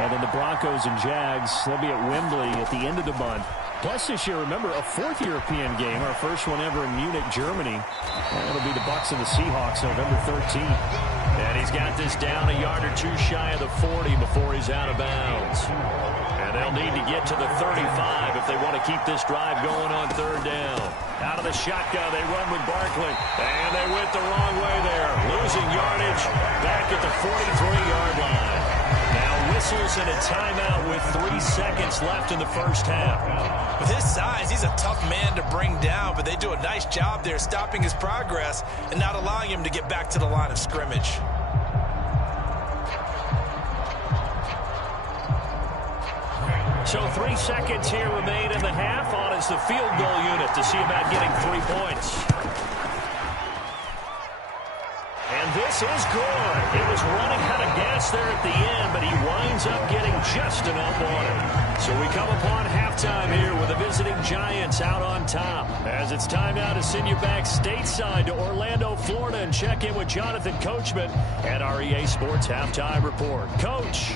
and then the Broncos and Jags, they'll be at Wembley at the end of the month. Plus this year, remember, a 4th European game, our first one ever in Munich, Germany. And it'll be the Bucs and the Seahawks November 13th. And he's got this down a yard or 2 shy of the 40 before he's out of bounds. And they'll need to get to the 35 if they want to keep this drive going on 3rd down. Out of the shotgun, they run with Barkley. And they went the wrong way there. Losing yardage back at the 43-yard line. Now whistles and a timeout with 3 seconds left in the first half. With his size, he's a tough man to bring down, but they do a nice job there stopping his progress and not allowing him to get back to the line of scrimmage. So 3 seconds here remain in the half. On is the field goal unit to see about getting 3 points. And this is good. It was running out of gas there at the end, but he winds up getting just enough on it. So we come upon halftime here with the visiting Giants out on top. As it's time now to send you back stateside to Orlando, Florida, and check in with Jonathan Coachman at our EA Sports Halftime Report. Coach.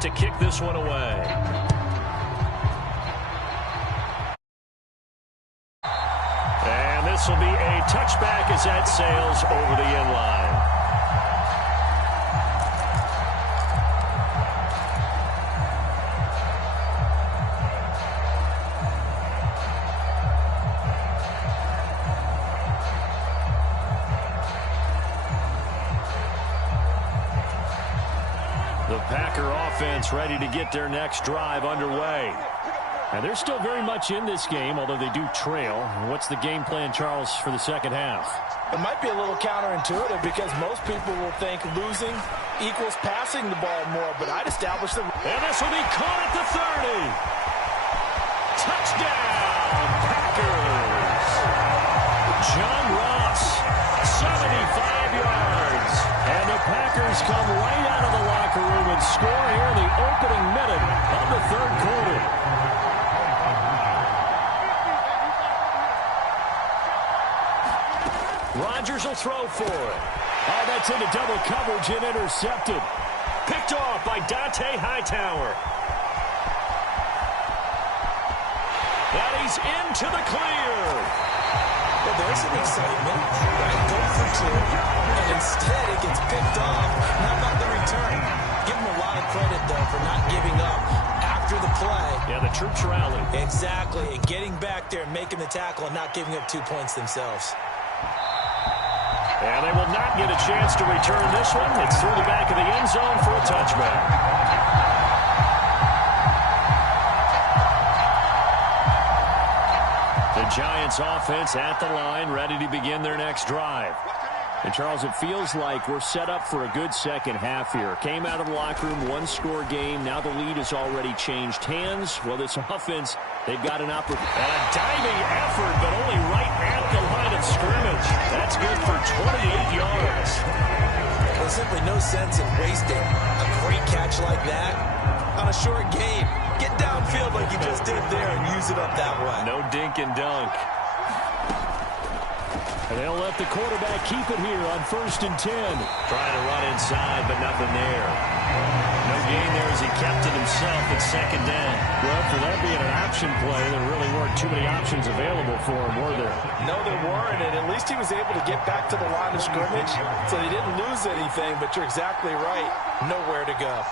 set to kick this one away. And this will be a touchback as that sails over the end line. The Packer offense ready to get their next drive underway. And they're still very much in this game, although they do trail. What's the game plan, Charles, for the second half? It might be a little counterintuitive because most people will think losing equals passing the ball more, but I'd establish the... And this will be caught at the 30. Touchdown, Packers. John Ross, 75 yards. And the Packers come right out of the locker room and score here in the opening minute of the third quarter. Rodgers will throw for it. Oh, that's into double coverage and intercepted. Picked off by Dante Hightower. And he's into the clear. Well, there's some excitement, right? Go for two, and instead it gets picked off. How about the return? Give him a lot of credit, though, for not giving up after the play. Yeah, the troops rallied. Exactly, and getting back there and making the tackle and not giving up 2 points themselves. And they will not get a chance to return this one. It's through the back of the end zone for a touchback. The Giants offense at the line, ready to begin their next drive. And, Charles, it feels like we're set up for a good second half here. Came out of the locker room, one-score game. Now the lead has already changed hands. Well, this offense, they've got an opportunity. And a diving effort, but only right at the line of scrimmage. That's good for 28 yards. There's simply no sense in wasting a great catch like that on a short game. Get downfield like you just did there and use it up that way. No dink and dunk. And they'll let the quarterback keep it here on 1st and 10. Trying to run inside, but nothing there. No gain there as he kept it himself at second down. Well, for that being an option play, there really weren't too many options available for him, were there? No, there weren't, and at least he was able to get back to the line of scrimmage, so he didn't lose anything, but you're exactly right. Nowhere to go.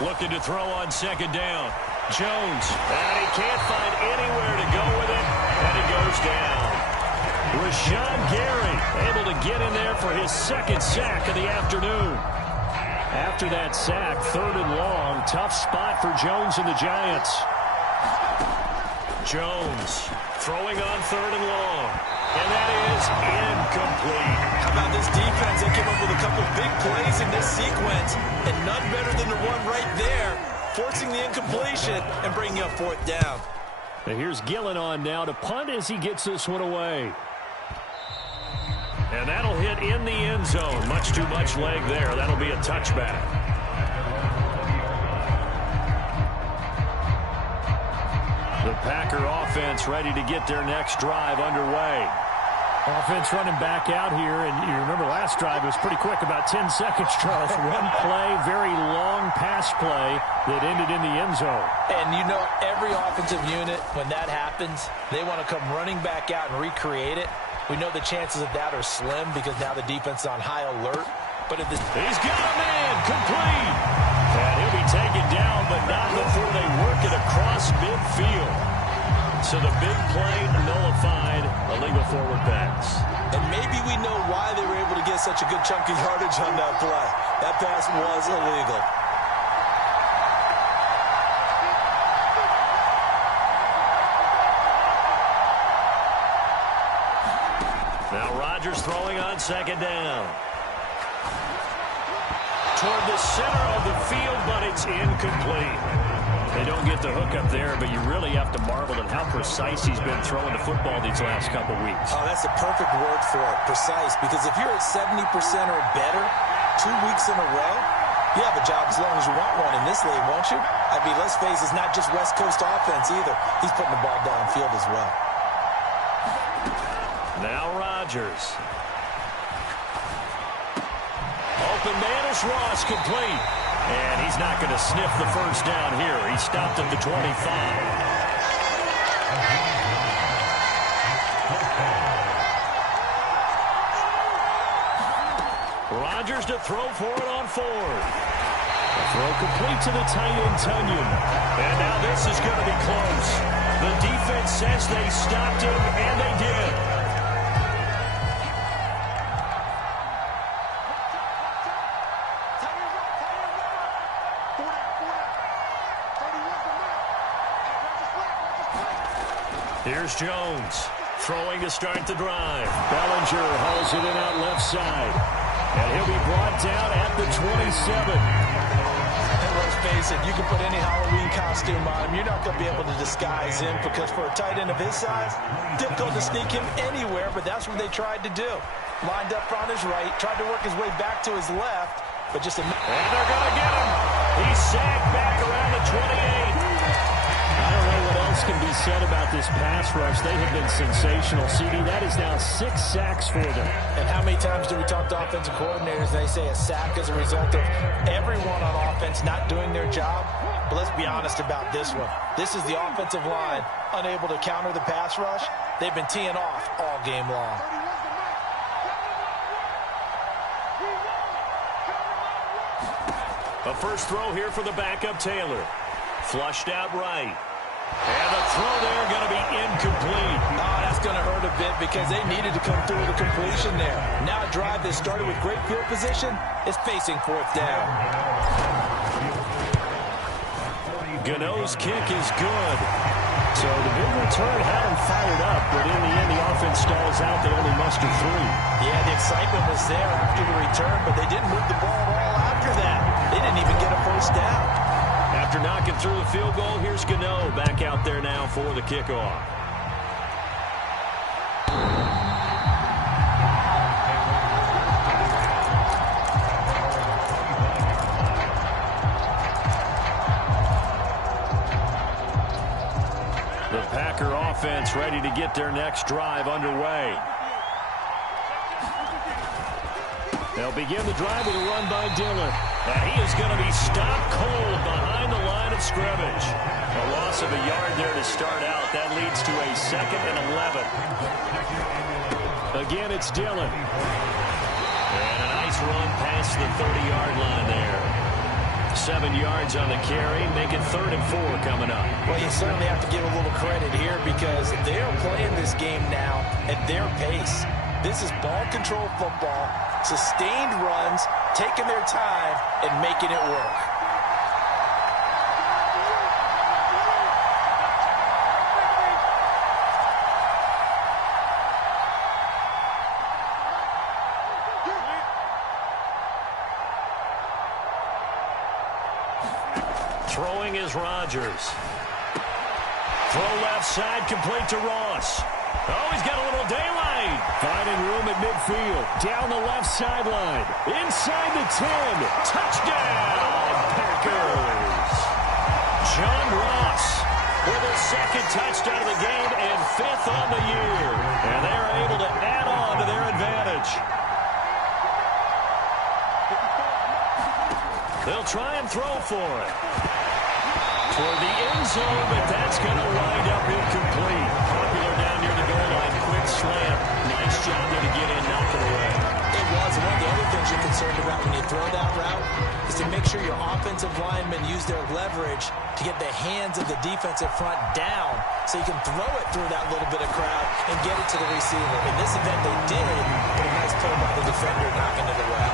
Looking to throw on second down. Jones, and he can't find anywhere to go with it, and he goes down. Rashawn Gary able to get in there for his second sack of the afternoon. After that sack, 3rd and long, tough spot for Jones and the Giants. Jones throwing on 3rd and long, and that is incomplete. How about this defense? They came up with a couple big plays in this sequence, and none better than the one right there, forcing the incompletion and bringing up 4th down. And here's Gillen on now to punt as he gets this one away. And that'll hit in the end zone. Much too much leg there. That'll be a touchback. The Packer offense ready to get their next drive underway. Offense running back out here, and you remember last drive was pretty quick, about 10 seconds, Charles. One play, very long pass play that ended in the end zone. And you know, every offensive unit, when that happens, they want to come running back out and recreate it. We know the chances of that are slim because now the defense is on high alert. But if this... He's got a man, complete. And he'll be taken down, but not before they work it across midfield. So the big play nullified, illegal forward pass. And maybe we know why they were able to get such a good chunk of yardage on that play. That pass was illegal. Now Rodgers throwing on second down. Toward the center of the field, but it's incomplete. They don't get the hook up there, but you really have to marvel at how precise he's been throwing the football these last couple weeks. Oh, that's the perfect word for it, precise. Because if you're at 70% or better 2 weeks in a row, you have a job as long as you want one in this league, won't you? I mean, let's face it, it's not just West Coast offense either. He's putting the ball downfield as well. Now Rodgers. open man is Ross, complete. And he's not going to sniff the first down here. He stopped at the 25. Rodgers to throw for it on fourth. The throw complete to the tight end, Tunyon. And now this is going to be close. The defense says they stopped him, and they did. Here's Jones, throwing to start the drive. Bellinger hauls it in out left side. And he'll be brought down at the 27. And let's face it, you can put any Halloween costume on him. You're not going to be able to disguise him because for a tight end of his size, difficult to sneak him anywhere, but that's what they tried to do. Lined up on his right, tried to work his way back to his left, but just a... And they're going to get him. He's sagged back around the 28. I don't know what else can be said about this pass rush. They have been sensational. CD, that is now 6 sacks for them. And how many times do we talk to offensive coordinators and they say a sack as a result of everyone on offense not doing their job? But let's be honest about this one. This is the offensive line unable to counter the pass rush. They've been teeing off all game long. A first throw here for the backup Taylor. Flushed out right. And the throw there going to be incomplete. Oh, that's going to hurt a bit because they needed to come through with a completion there. Now a drive that started with great field position is facing fourth down. Gano's kick is good. So the big return had him fired up, but in the end, the offense stalls out. They only muster 3. Yeah, the excitement was there after the return, but they didn't move the ball at all after that. They didn't even get a first down. After knocking through the field goal, here's Gano back out there now for the kickoff. The Packer offense ready to get their next drive underway. They'll begin the drive with a run by Dillon. And he is going to be stopped cold behind the line of scrimmage. A loss of a yard there to start out. That leads to a 2nd and 11. Again, it's Dillon. And a nice run past the 30-yard line there. 7 yards on the carry. Make it 3rd and 4 coming up. Well, you certainly have to give a little credit here because they're playing this game now at their pace. This is ball control football, sustained runs, taking their time and making it work. Throwing is Rodgers. Throw left side, complete to Ross. Oh, he's got a little daylight. Finding room at midfield. Down the left sideline. Inside the 10. Touchdown, Packers. John Ross with his 2nd touchdown of the game and 5th on the year. And they are able to add on to their advantage. They'll try and throw for it. Toward the end zone, but that's going to wind up incomplete. Popular down near the goal line. Quick slam. Nice job there to get in, knock it away. It was. One of the other things you're concerned about when you throw that route is to make sure your offensive linemen use their leverage to get the hands of the defensive front down so you can throw it through that little bit of crowd and get it to the receiver. In this event, they did, but a nice play by the defender knocking it away.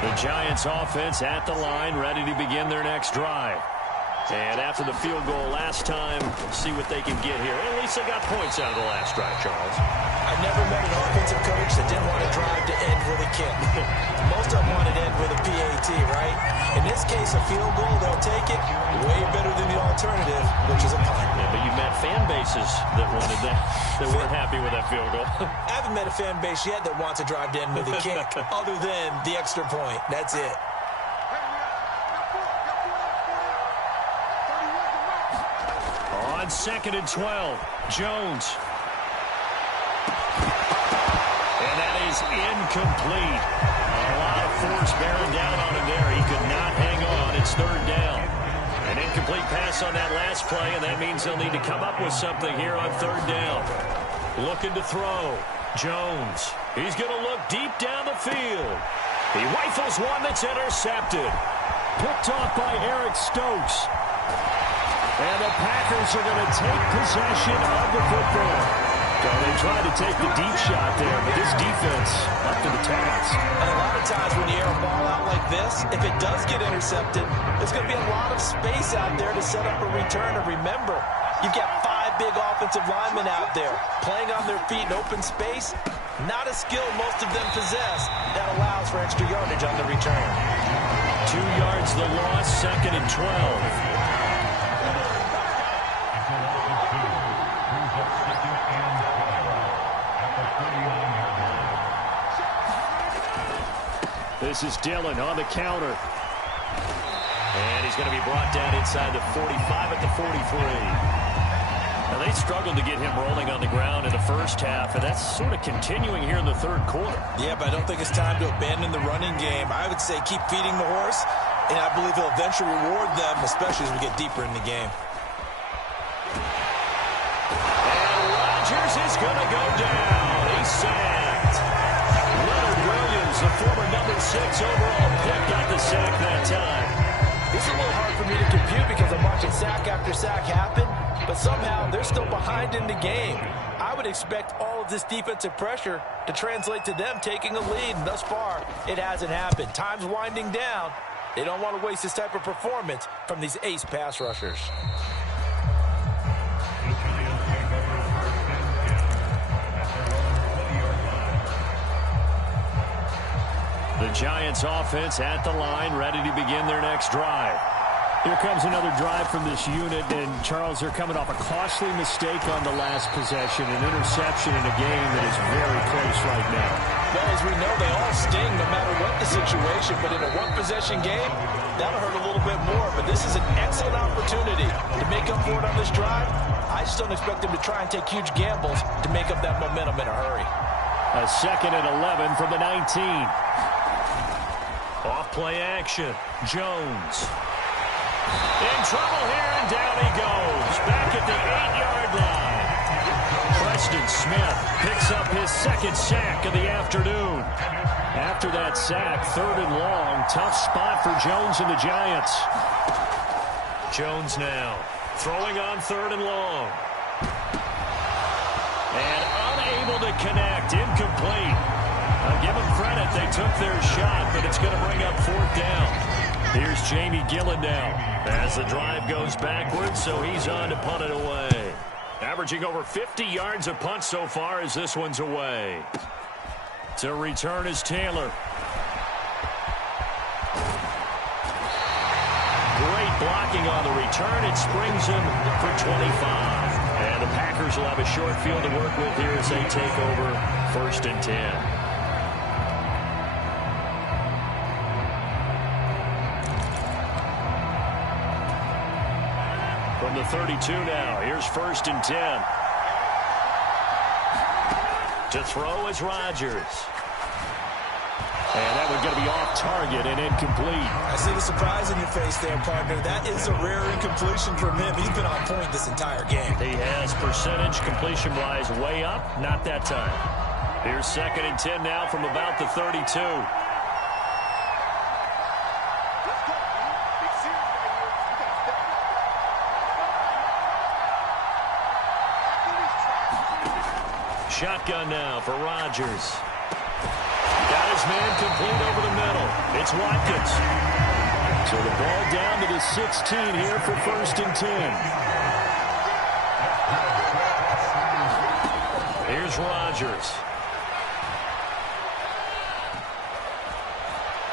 The Giants offense at the line, ready to begin their next drive. And after the field goal last time, see what they can get here. At least they got points out of the last drive, Charles. I've never met an offensive coach that didn't want to drive to end with a kick. Most of them want to end with a PAT, right? In this case, a field goal, they'll take it. Way better than the alternative, which is a punt. Yeah, but you've met fan bases that wanted that, that weren't happy with that field goal. I haven't met a fan base yet that wants to drive to end with a kick, other than the extra point. That's it. On 2nd and 12, Jones. is incomplete. A lot of force bearing down on him there. He could not hang on. It's third down. An incomplete pass on that last play, and that means they'll need to come up with something here on third down. Looking to throw. Jones. He's going to look deep down the field. He rifles one that's intercepted. Picked off by Eric Stokes. And the Packers are going to take possession of the football. So they tried to take the deep shot there, but this defense up to the task. And a lot of times when you air a ball out like this, if it does get intercepted, there's going to be a lot of space out there to set up a return. And remember, you've got 5 big offensive linemen out there playing on their feet in open space. Not a skill most of them possess that allows for extra yardage on the return. 2 yards the loss, 2nd and 12. This is Dillon on the counter. And he's going to be brought down inside the 45 at the 43. Now, they struggled to get him rolling on the ground in the first half, and that's sort of continuing here in the third quarter. Yeah, but I don't think it's time to abandon the running game. I would say keep feeding the horse, and I believe he'll eventually reward them, especially as we get deeper in the game. And Rodgers is going to go down. He's sacked. Leonard Williams, the former number 6 overall pick, got the sack that time. This is a little hard for me to compute because I'm watching sack after sack happen, but somehow they're still behind in the game. I would expect all of this defensive pressure to translate to them taking a lead, and thus far, it hasn't happened. Time's winding down. They don't want to waste this type of performance from these ace pass rushers. The Giants offense at the line, ready to begin their next drive. Here comes another drive from this unit, and Charles, they're coming off a costly mistake on the last possession, an interception in a game that is very close right now. Well, as we know, they all sting no matter what the situation, but in a one-possession game, that'll hurt a little bit more. But this is an excellent opportunity to make up for it on this drive. I just don't expect them to try and take huge gambles to make up that momentum in a hurry. A 2nd and 11 from the 19. Off play action. Jones. In trouble here, and down he goes. Back at the 8-yard line. Preston Smith picks up his 2nd sack of the afternoon. After that sack, 3rd and long. Tough spot for Jones and the Giants. Jones now throwing on 3rd and long. And unable to connect. Incomplete. I'll give them credit. They took their shot, but it's going to bring up 4th down. Here's Jamie Gillen now as the drive goes backwards, so he's on to punt it away. Averaging over 50 yards a punt so far as this one's away. To return is Taylor. Great blocking on the return. It springs him for 25. And the Packers will have a short field to work with here as they take over 1st and 10. From the 32 now, here's 1st and 10. To throw is Rodgers. And that one's going to be off target and incomplete. I see the surprise in your face there, partner. That is a rare incompletion from him. He's been on point this entire game. He has percentage completion-wise way up. Not that time. Here's 2nd and 10 now from about the 32. Shotgun now for Rodgers. Got his man complete over the middle. It's Watkins. So the ball down to the 16 here for 1st and 10. Here's Rodgers.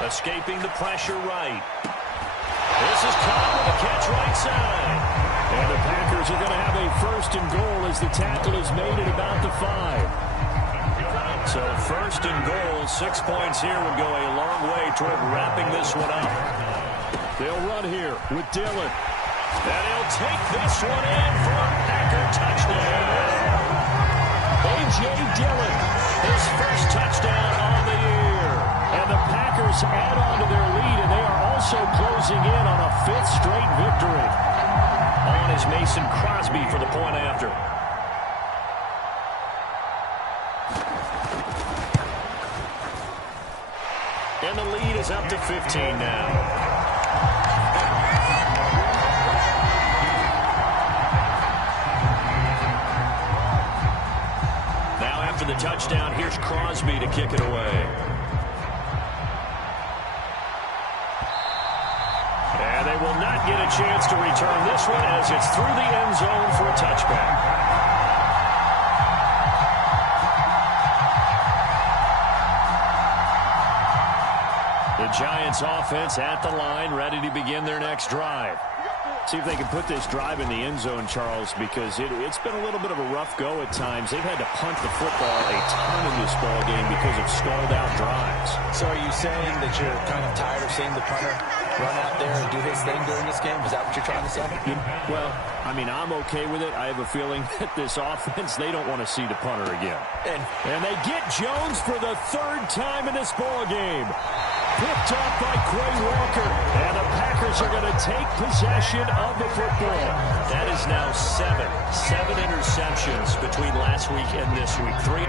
Escaping the pressure right. This is caught with a catch right side. And the Packers are going to have a 1st and goal as the tackle is made at about the 5. So 1st and goal, 6 points here would go a long way toward wrapping this one up. They'll run here with Dillon. And he'll take this one in for a Packer touchdown. A.J. Dillon His first touchdown on the year. And the Packers add on to their lead, and they are also closing in on a 5th straight victory. On is Mason Crosby for the point after. And the lead is up to 15 now. Now after the touchdown, here's Crosby to kick it away. And they will not get a chance to return this one as it's through the end zone for a touchback. The Giants offense at the line, ready to begin their next drive. See if they can put this drive in the end zone, Charles, because it's been a little bit of a rough go at times. They've had to punt the football a ton in this ball game because of stalled out drives. So are you saying that you're kind of tired of seeing the punter run out there and do his thing during this game? Is that what you're trying to say? Well, I mean, I'm okay with it. I have a feeling that this offense, they don't want to see the punter again. And they get Jones for the 3rd time in this ball game. Picked up by Quay Walker. And the Packers are going to take possession of the football. That is now 7 interceptions between last week and this week. 3